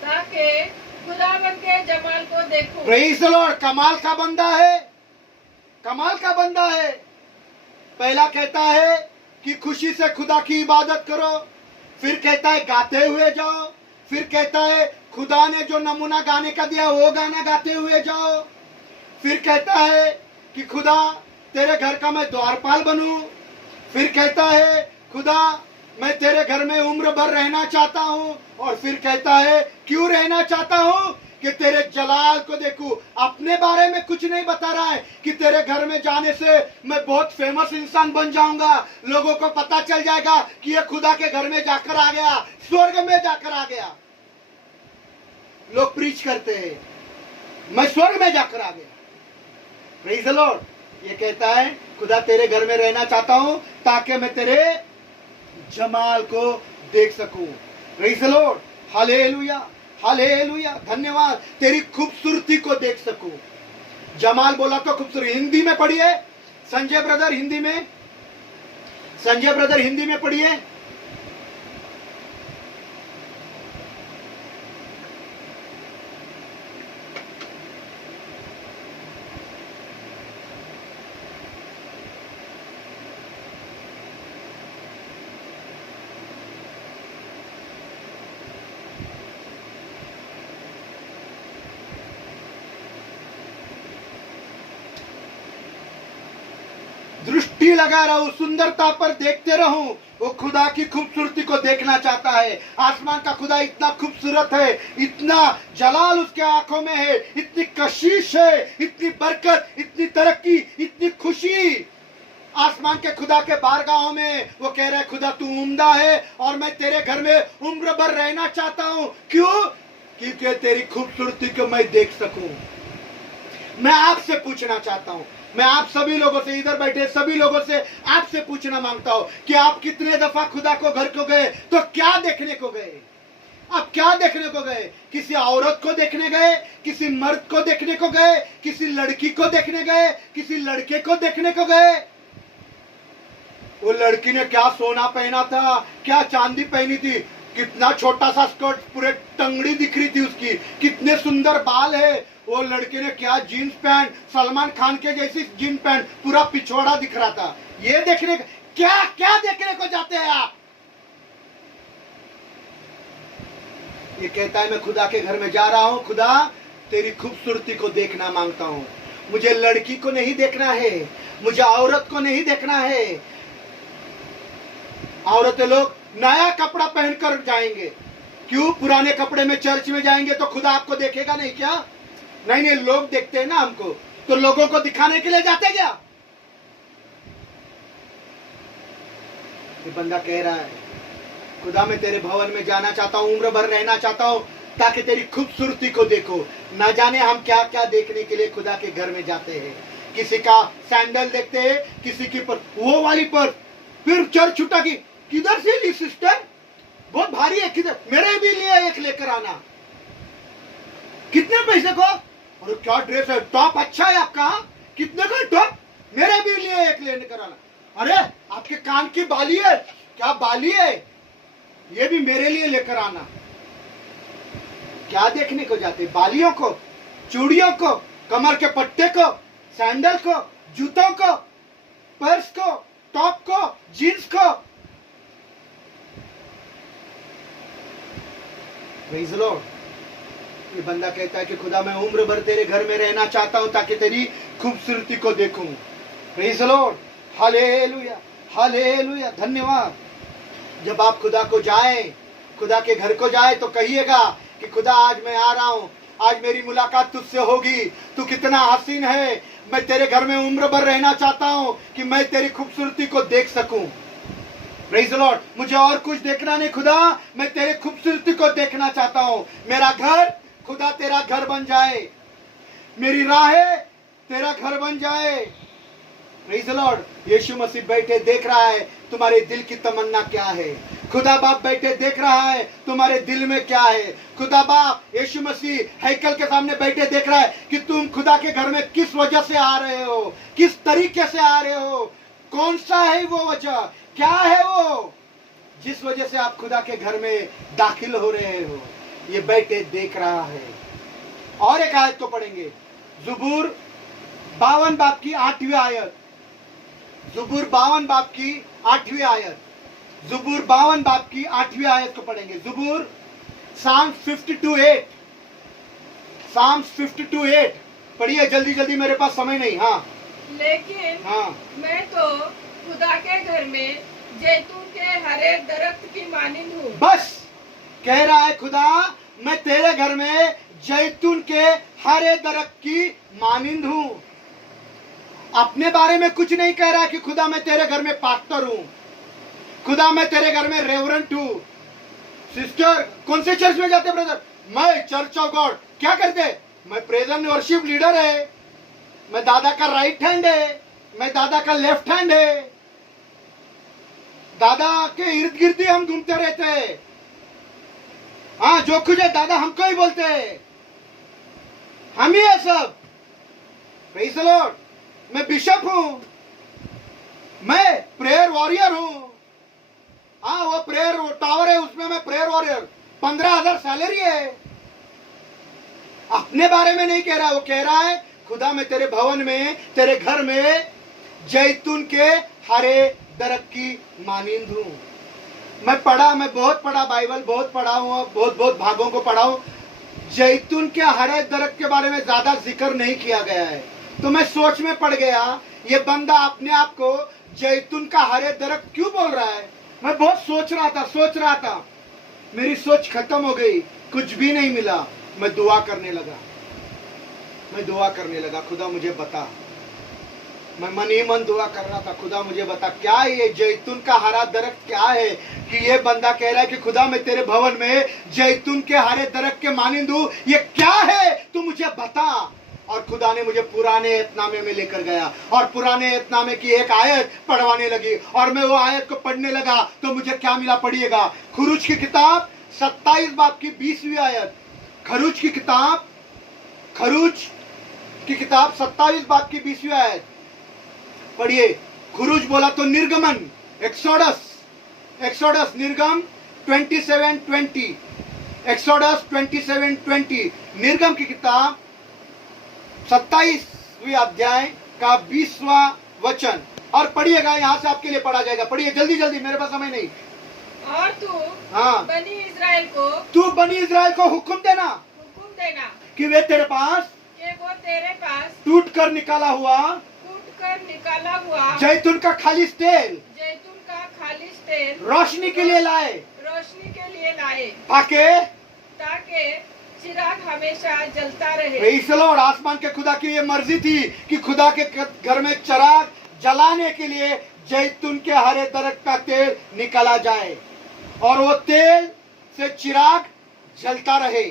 ताकि खुदावन के जमाल को देखूं। प्रेज़ द लॉर्ड, कमाल का बंदा है, कमाल का बंदा है। पहला कहता है कि खुशी से खुदा की इबादत करो, फिर कहता है गाते हुए जाओ, फिर कहता है खुदा ने जो नमूना गाने का दिया वो गाना गाते हुए जाओ, फिर कहता है कि खुदा तेरे घर का मैं द्वारपाल बनूं, फिर कहता है खुदा मैं तेरे घर में उम्र भर रहना चाहता हूं, और फिर कहता है क्यों रहना चाहता हूं? कि तेरे जलाल को देखूं। अपने बारे में कुछ नहीं बता रहा है कि तेरे घर में जाने से मैं बहुत फेमस इंसान बन जाऊंगा, लोगों को पता चल जाएगा कि ये खुदा के घर में जाकर आ गया, स्वर्ग में जाकर आ गया। लोग प्रीच करते हैं मैं स्वर्ग में जाकर आ गया। प्रेज़ द लॉर्ड, ये कहता है खुदा तेरे घर में रहना चाहता हूं ताकि मैं तेरे जमाल को देख सकूं। Praise the Lord, hallelujah, hallelujah, धन्यवाद, तेरी खूबसूरती को देख सकूं। जमाल बोला तो खूबसूरती, हिंदी में पढ़िए संजय ब्रदर, हिंदी में, संजय ब्रदर हिंदी में पढ़िए। दृष्टि लगा रहूं, सुंदरता पर देखते रहूं, वो खुदा की खूबसूरती को देखना चाहता है। आसमान का खुदा इतना खूबसूरत है, इतना जलाल उसके आंखों में है, इतनी कशिश है, इतनी बरकत, इतनी तरक्की, इतनी खुशी आसमान के खुदा के बारगाहों में। वो कह रहा है खुदा तू उम्दा है और मैं तेरे घर में उम्र भर रहना चाहता हूं। क्यों? क्योंकि तेरी खूबसूरती को मैं देख सकूं। मैं आपसे पूछना चाहता हूं, मैं आप सभी लोगों से, इधर बैठे सभी लोगों से आपसे पूछना मांगता हूं कि आप कितने दफा खुदा को घर को गए तो क्या देखने को गए? आप क्या देखने को गए? किसी औरत को देखने गए, किसी मर्द को देखने को गए, किसी लड़की को देखने गए, किसी लड़के को देखने को गए? वो लड़की ने क्या सोना पहना था, क्या चांदी पहनी थी, कितना छोटा सा स्कर्ट, पूरे टंगड़ी दिख रही थी उसकी, कितने सुंदर बाल है। वो लड़के ने क्या जीन्स पैंट, सलमान खान के जैसी जीन्स पैंट, पूरा पिछवाड़ा दिख रहा था। ये देखने क्या क्या देखने को जाते हैं आप? ये कहता है मैं खुदा के घर में जा रहा हूं, खुदा तेरी खूबसूरती को देखना मांगता हूं। मुझे लड़की को नहीं देखना है, मुझे औरत को नहीं देखना है। औरतें लोग नया कपड़ा पहनकर जाएंगे, क्यों? पुराने कपड़े में चर्च में जाएंगे तो खुदा आपको देखेगा नहीं क्या? नहीं नहीं, लोग देखते हैं ना हमको, तो लोगों को दिखाने के लिए जाते क्या? ये बंदा कह रहा है खुदा मैं तेरे भवन में जाना चाहता हूं, उम्र भर रहना चाहता हूं ताकि तेरी खूबसूरती को देखो। ना जाने हम क्या क्या देखने के लिए खुदा के घर में जाते हैं। किसी का सैंडल देखते हैं, किसी की पर वो वाली पर, फिर चर्च छुट्टा की किधर से ली सिस्टर, बहुत भारी है, किधर, मेरे भी लिए एक लेकर आना। कितने पैसे को? और क्या ड्रेस है, टॉप अच्छा है आपका, कितने का टॉप? मेरे भी लिए एक लेकर आना। अरे आपके कान की बाली है, क्या बाली है, ये भी मेरे लिए लेकर आना। क्या देखने को जाते? बालियों को, चूड़ियों को, कमर के पट्टे को, सैंडल को, जूतों को, पर्स को, टॉप को, जीन्स को। Praise the Lord. ये बंदा कहता है कि खुदा मैं उम्र भर तेरे घर में रहना चाहता हूं ताकि तेरी खूबसूरती को देखूं। Praise the Lord, hallelujah, hallelujah, धन्यवाद। जब आप खुदा को जाए, खुदा के घर को जाए तो कहिएगा कि खुदा आज मैं आ रहा हूं, आज मेरी मुलाकात तुझसे होगी, तू कितना हसीन है, मैं तेरे घर में उम्र भर रहना चाहता हूं कि मैं तेरी खूबसूरती को देख सकूं। Praise the Lord. मुझे और कुछ देखना नहीं खुदा, मैं तेरे खूबसूरती को देखना चाहता हूं। मेरा घर खुदा तेरा घर बन जाए, मेरी राहें तेरा घर बन जाए। Praise the lord. Yeshu Masih बैठे देख रहा है तुम्हारे दिल की तमन्ना क्या है। खुदा बाप बैठे देख रहा है तुम्हारे दिल में क्या है। खुदा बाप यीशु मसीह हैकल के सामने बैठे देख रहा है कि तुम खुदा के घर में किस वजह से आ रहे हो, किस तरीके से आ रहे हो, कौन सा है वो वजह, क्या है वो जिस वजह से आप खुदा के घर में दाखिल हो रहे हो। ये बैठे देख रहा है। और एक आयत को पढ़ेंगे, ज़बूर 52 बाब की 8वीं आयत। ज़बूर 52 बाब की 8वीं आयत। ज़बूर 52 बाब की 8वीं आयत को पढ़ेंगे। ज़बूर Psalms 52:8। Psalms 52:8 पढ़िए जल्दी जल्दी, मेरे पास समय नहीं। हाँ लेकिन हाँ मैं तो खुदा के घर में जैतून के हरे दरख्त की मानिंद हूँ। बस कह रहा है खुदा, मैं तेरे घर में जैतून के हरे दरख्त की मानिंद हूं। अपने बारे में कुछ नहीं कह रहा कि खुदा मैं तेरे घर में पास्टर हूं, खुदा मैं तेरे घर में रेवरेंट हूं। सिस्टर कौन से चर्च में जाते ब्रदर? मैं चर्च ऑफ गॉड। क्या करते? मैं प्रेज एंड वर्शिप लीडर है, मैं दादा का राइट हैंड है, मैं दादा का लेफ्ट हैंड है, दादा के इर्द गिर्द ही हम घूमते रहते हैं। हाँ जो कुछ है दादा हमको ही बोलते हैं, हम ही है सब। Praise the lord. मैं बिशप हूं, मैं प्रेयर वॉरियर हूं। हाँ वो प्रेयर टावर है, उसमें मैं प्रेयर वॉरियर, 15,000 सैलरी है। अपने बारे में नहीं कह रहा, वो कह रहा है खुदा मैं तेरे भवन में, तेरे घर में जैतून के हरे दरख्त की मानिंद हूं। मैं बहुत पढ़ा, बाइबल बहुत पढ़ा हूं, बहुत बहुत भागों को पढ़ा हूं। जैतून के हरे दरख्त के बारे में ज्यादा जिक्र नहीं किया गया है। तो मैं सोच में पड़ गया, ये बंदा अपने आप को जैतून का हरे दरख्त क्यों बोल रहा है। मैं बहुत सोच रहा था, मेरी सोच खत्म हो गई, कुछ भी नहीं मिला। मैं दुआ करने लगा, खुदा मुझे बता। मैं मन ही मन दुआ कर रहा था, खुदा मुझे बता क्या है ये जैतून का हरा दरख्त क्या है, कि ये बंदा कह रहा है कि खुदा मैं तेरे भवन में जैतून के हरे दरख्त के मानिंद हूं, ये क्या है तू मुझे बता। और खुदा ने मुझे पुराने एतनामे में लेकर गया और पुराने एतनामे की एक आयत पढ़वाने लगी और मैं वो आयत को पढ़ने लगा तो मुझे क्या मिला, पढ़िएगा। खरूज की किताब 27 बाब की 20वीं आयत। खरूज की किताब 27 बाब की 20वीं आयत पढ़िए। खरूज बोला तो निर्गमन, एक्सोडस निर्गम 27:20, एक्सोडस 27:20, निर्गम की किताब 27वीं अध्याय का 20वां वचन। और पढ़िएगा, यहां से आपके लिए पढ़ा जाएगा। पढ़िए जल्दी जल्दी, मेरे पास समय नहीं। और तू हाँ बनी इज़राइल को हुक्म देना कि वे तेरे पास वो तेरे पास टूट कर निकाला हुआ जैतून का खालिश तेल रोशनी के लिए लाए, ताकि चिराग हमेशा जलता रहे। Praise the Lord. आसमान के खुदा की ये मर्जी थी कि खुदा के घर में चिराग जलाने के लिए जैतून के हरे दरख्त का तेल निकाला जाए और वो तेल से चिराग जलता रहे।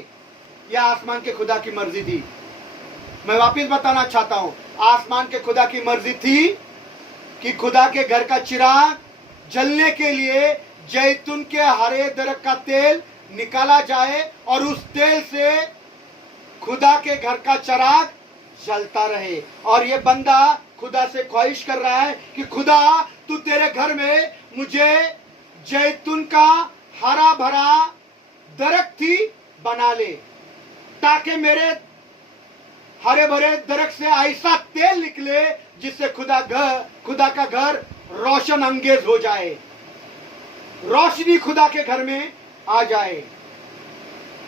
यह आसमान के खुदा की मर्जी थी। मैं वापस बताना चाहता हूं, आसमान के खुदा की मर्जी थी कि खुदा के घर का चिराग जलने के लिए जैतून के हरे दरख्त का तेल निकाला जाए और उस तेल से खुदा के घर का चिराग जलता रहे। और ये बंदा खुदा से ख्वाहिश कर रहा है कि खुदा तू तेरे घर में मुझे जैतून का हरा भरा दरख्त ही बना ले, ताकि मेरे हरे भरे दरख्त से ऐसा तेल निकले जिससे खुदा का घर रोशन अंगेज हो जाए, रोशनी खुदा के घर में आ जाए।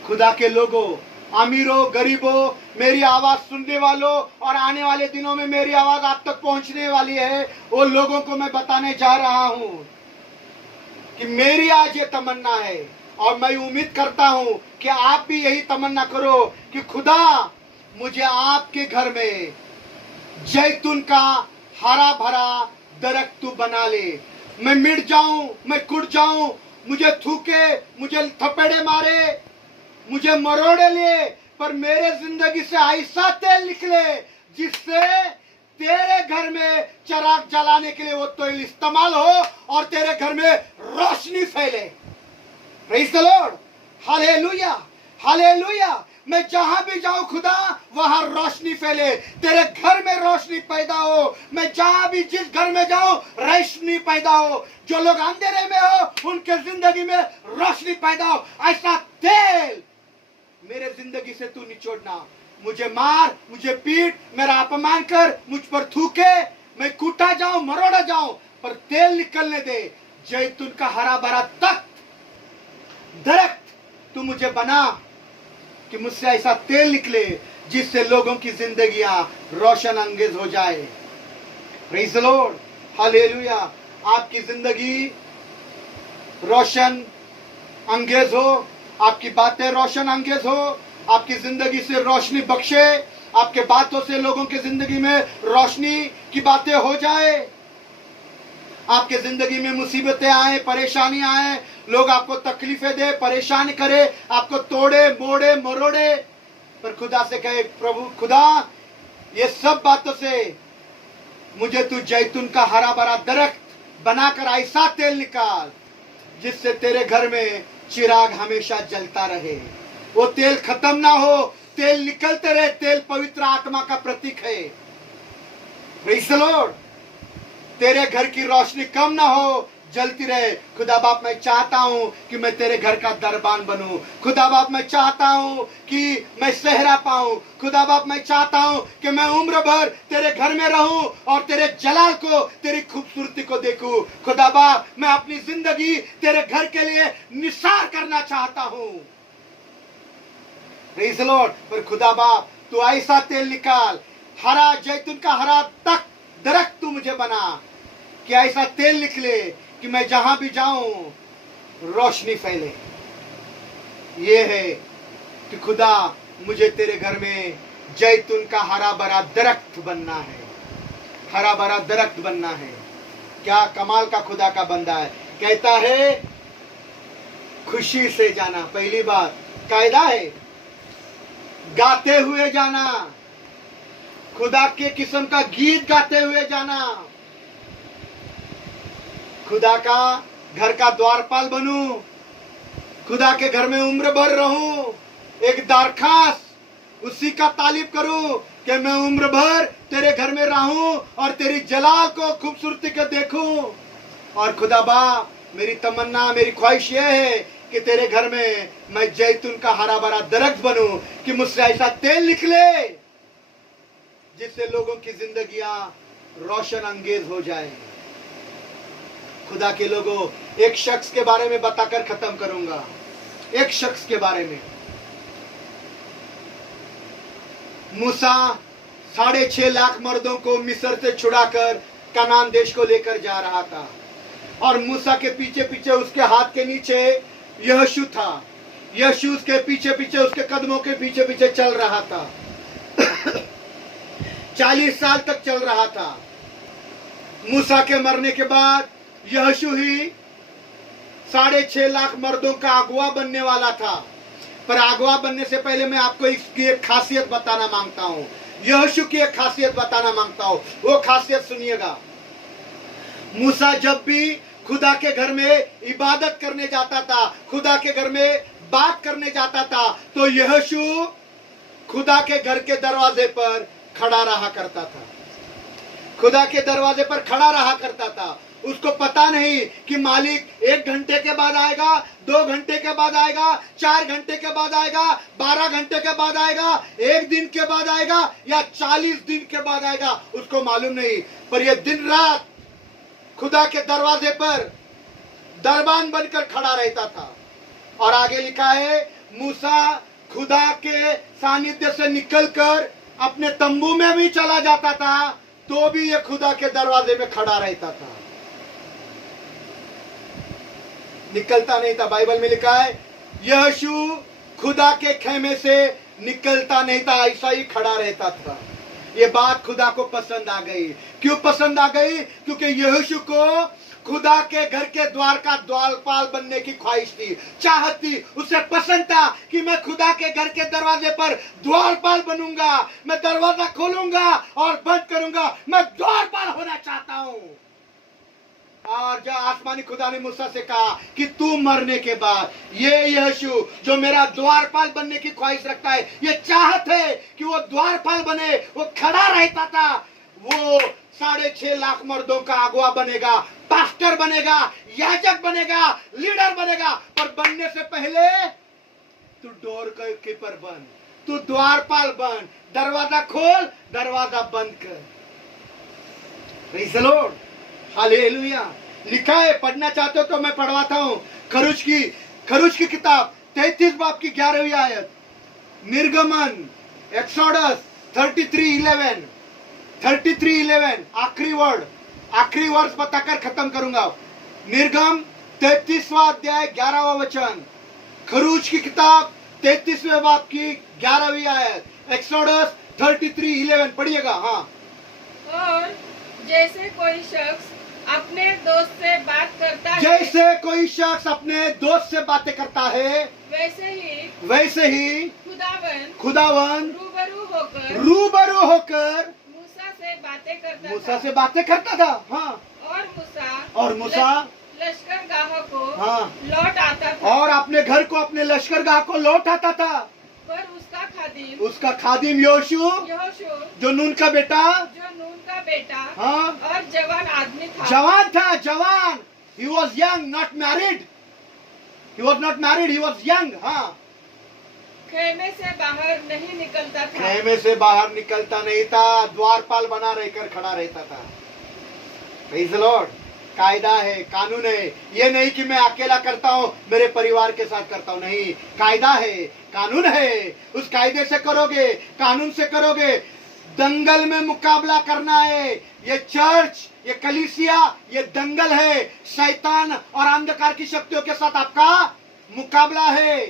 खुदा के लोगों, अमीरों, गरीबों, मेरी आवाज सुनने वालों और आने वाले दिनों में मेरी आवाज आप तक पहुंचने वाली है, वो लोगों को मैं बताने जा रहा हूं कि मेरी आज ये तमन्ना है और मैं उम्मीद करता हूं कि आप भी यही तमन्ना करो कि खुदा मुझे आपके घर में जैतून का हरा भरा दरख्त तू बना ले। मैं मिट जाऊं, मैं कुट जाऊं, मुझे थूके, मुझे थपेड़े मारे, मुझे मरोड़े ले, पर मेरे जिंदगी से ऐसा तेल निकले जिससे तेरे घर में चिराग जलाने के लिए वो तेल इस्तेमाल हो और तेरे घर में रोशनी फैले। Praise the Lord, hallelujah, hallelujah. मैं जहां भी जाऊं खुदा वहां रोशनी फैले, तेरे घर में रोशनी पैदा हो। मैं जहां भी जिस घर में जाऊं रोशनी पैदा हो। जो लोग अंधेरे में हो उनके जिंदगी में रोशनी पैदा हो। ऐसा तेल मेरे जिंदगी से तू निचोड़ना। मुझे मार, मुझे पीट, मेरा अपमान कर, मुझ पर थूके, मैं कूटा जाऊं, मरोड़ा जाऊं, पर तेल निकलने दे। जैतून का हरा भरा दरख्त तू मुझे बना कि मुझसे ऐसा तेल निकले जिससे लोगों की जिंदगियां रोशन अंगेज हो जाए। Praise the Lord, hallelujah. आपकी जिंदगी रोशन अंगेज हो, आपकी बातें रोशन अंगेज हो, आपकी जिंदगी से रोशनी बख्शे, आपके बातों से लोगों की जिंदगी में रोशनी की बातें हो जाए। आपके जिंदगी में मुसीबतें आए, परेशानियां आए, लोग आपको तकलीफें दे, परेशान करे, आपको तोड़े, मोड़े, मरोड़े, पर खुदा से कहे, प्रभु खुदा ये सब बातों से मुझे तू जैतून का हरा भरा दरख्त बनाकर ऐसा तेल निकाल जिससे तेरे घर में चिराग हमेशा जलता रहे। वो तेल खत्म ना हो, तेल निकलते रहे। तेल पवित्र आत्मा का प्रतीक है। Praise the Lord. तेरे घर की रोशनी कम ना हो, जलती रहे। खुदा बाप मैं चाहता हूं कि मैं तेरे घर का दरबान बनूं। खुदा बाप मैं चाहता हूं कि मैं सेहरा पाऊं। खुदा बाप मैं चाहता हूं कि मैं उम्र भर तेरे घर में रहूं और तेरे जलाल को, तेरी खूबसूरती को देखूं। खुदा बाप मैं अपनी जिंदगी तेरे घर के लिए निसार करना चाहता हूं। Praise the Lord. पर खुदा बाप तू ऐसा तेल निकाल, हरा जैतून का हरा दरख्त तू मुझे बना कि ऐसा तेल निकले कि मैं जहां भी जाऊं रोशनी फैले। ये है कि खुदा मुझे तेरे घर में जैतून का हरा भरा दरख्त बनना है, हरा भरा दरख्त बनना है। क्या कमाल का खुदा का बंदा है। कहता है खुशी से जाना। पहली बात कायदा है, गाते हुए जाना, खुदा के किस्म का गीत गाते हुए जाना। खुदा का घर का द्वारपाल बनूं, खुदा के घर में उम्र भर रहूं, एक दरखास्त उसी का तालीब करूं कि मैं उम्र भर तेरे घर में रहूं और तेरी जलाल को, खूबसूरती को देखूं। और खुदा बाप मेरी तमन्ना, मेरी ख्वाहिश यह है कि तेरे घर में मैं जैतून का हरा भरा दरख्त बनूं कि मुझसे ऐसा तेल निकले जिससे लोगों की जिंदगियां रोशन अंगेज हो जाए। खुदा के लोगों, एक शख्स के बारे में बताकर खत्म करूंगा। एक शख्स के बारे में, मूसा 6.5 लाख मर्दों को मिस्र से छुड़ाकर कनान देश को लेकर जा रहा था और मूसा के पीछे पीछे, उसके हाथ के नीचे यहोशू था। यहोशू उसके पीछे पीछे, उसके कदमों के पीछे पीछे चल रहा था। 40 साल तक चल रहा था। मूसा के मरने के बाद यहोशू ही 6.5 लाख मर्दों का अगुवा बनने वाला था। पर अगुवा बनने से पहले मैं आपको इसकी एक खासियत बताना मांगता हूं। यहोशू की एक खासियत बताना मांगता हूं। वो खासियत सुनिएगा। मूसा जब भी खुदा के घर में इबादत करने जाता था, खुदा के घर में बात करने जाता था, तो यहोशू खुदा के घर के दरवाजे पर खड़ा रहा करता था। खुदा के दरवाजे पर खड़ा रहा करता था। उसको पता नहीं कि मालिक 1 घंटे के बाद आएगा, 2 घंटे के बाद आएगा, 4 घंटे के बाद आएगा, 12 घंटे के बाद आएगा, 1 दिन के बाद आएगा या 40 दिन के बाद आएगा, उसको मालूम नहीं। पर यह दिन रात खुदा के दरवाजे पर दरबान बनकर खड़ा रहता था। और आगे लिखा है, मूसा खुदा के सानिध्य से निकलकर अपने तंबू में भी चला जाता था, तो भी यह खुदा के दरवाजे में खड़ा रहता था। निकलता नहीं था। बाइबल में लिखा है यहोशू खुदा के खेमे से निकलता नहीं था, ऐसा ही खड़ा रहता था। ये बात खुदा को पसंद आ गई। क्यों पसंद आ गई? क्योंकि यहोशू को खुदा के घर के द्वार का द्वारपाल बनने की ख्वाहिश थी, चाहत थी। उसे पसंद था कि मैं खुदा के घर के दरवाजे पर द्वारपाल बनूंगा, मैं दरवाजा खोलूंगा और बंद करूंगा, मैं द्वारपाल होना चाहता हूं। और जब आसमानी खुदा ने मूसा से कहा कि तू मरने के बाद ये यहोशू जो मेरा द्वारपाल बनने की ख्वाहिश रखता है, ये चाहत है कि वो द्वारपाल बने, वो खड़ा रहता था, वो 6.5 लाख मर्दों का अगुवा बनेगा, पास्टर बनेगा, याजक बनेगा, लीडर बनेगा। पर बनने से पहले तू डोर कीपर बन, तू द्वारपाल बन, दरवाजा खोल, दरवाजा बंद कर। Praise the Lord, hallelujah. लिखा है, पढ़ना चाहते हो तो मैं पढ़वाता हूं। खरूज की किताब 33 बाब की 11वीं आयत, निर्गमन, एक्सोडस 33:11, आखिरी वर्ष बताकर खत्म करूंगा। निर्गम 33वां अध्याय 11वां वचन, खरूज की किताब 33वें बाब की 11वीं आयत, एक्सोडस 33:11 पढ़िएगा। हाँ। और जैसे कोई शख्स अपने दोस्त से बात करता है, जैसे कोई शख्स अपने दोस्त से बातें करता है, वैसे ही खुदावन रूबरू होकर मूसा से बातें करता था। हाँ। और मूसा लश्करगाह को हाँ लौट आता था, और अपने घर को, अपने लश्करगाह को लौट आता था। पर उसका खादिम यहोशू जो नून का बेटा हाँ और जवान आदमी था, जवान। He was young, not married. He was young. हाँ। खेमे से बाहर नहीं निकलता था, द्वारपाल बना रहकर खड़ा रहता था। Praise the Lord. कायदा है, कानून है। ये नहीं कि मैं अकेला करता हूँ, मेरे परिवार के साथ करता हूँ, नहीं। कायदा है, कानून है। उस कायदे से करोगे, कानून से करोगे। दंगल में मुकाबला करना है। ये चर्च, ये कलीसिया, ये दंगल है। शैतान और अंधकार की शक्तियों के साथ आपका मुकाबला है।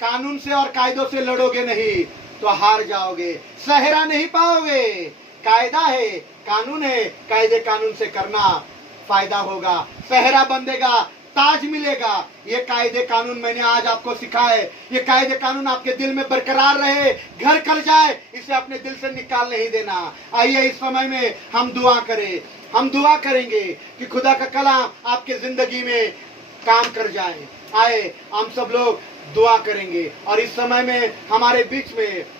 कानून से और कायदों से लड़ोगे नहीं तो हार जाओगे, सहरा नहीं पाओगे। कायदा है, कानून है, कायदे कानून से करना फायदा होगा, सहरा बंधेगा, ताज मिलेगा। ये कायदे कानून मैंने आज आपको सिखाए। ये कायदे कानून आपके दिल में बरकरार रहे, घर कर जाए, इसे अपने दिल से निकाल नहीं देना। आइए इस समय में हम दुआ करें। हम दुआ करेंगे कि खुदा का कलाम आपके जिंदगी में काम कर जाए। आए हम सब लोग दुआ करेंगे। और इस समय में हमारे बीच में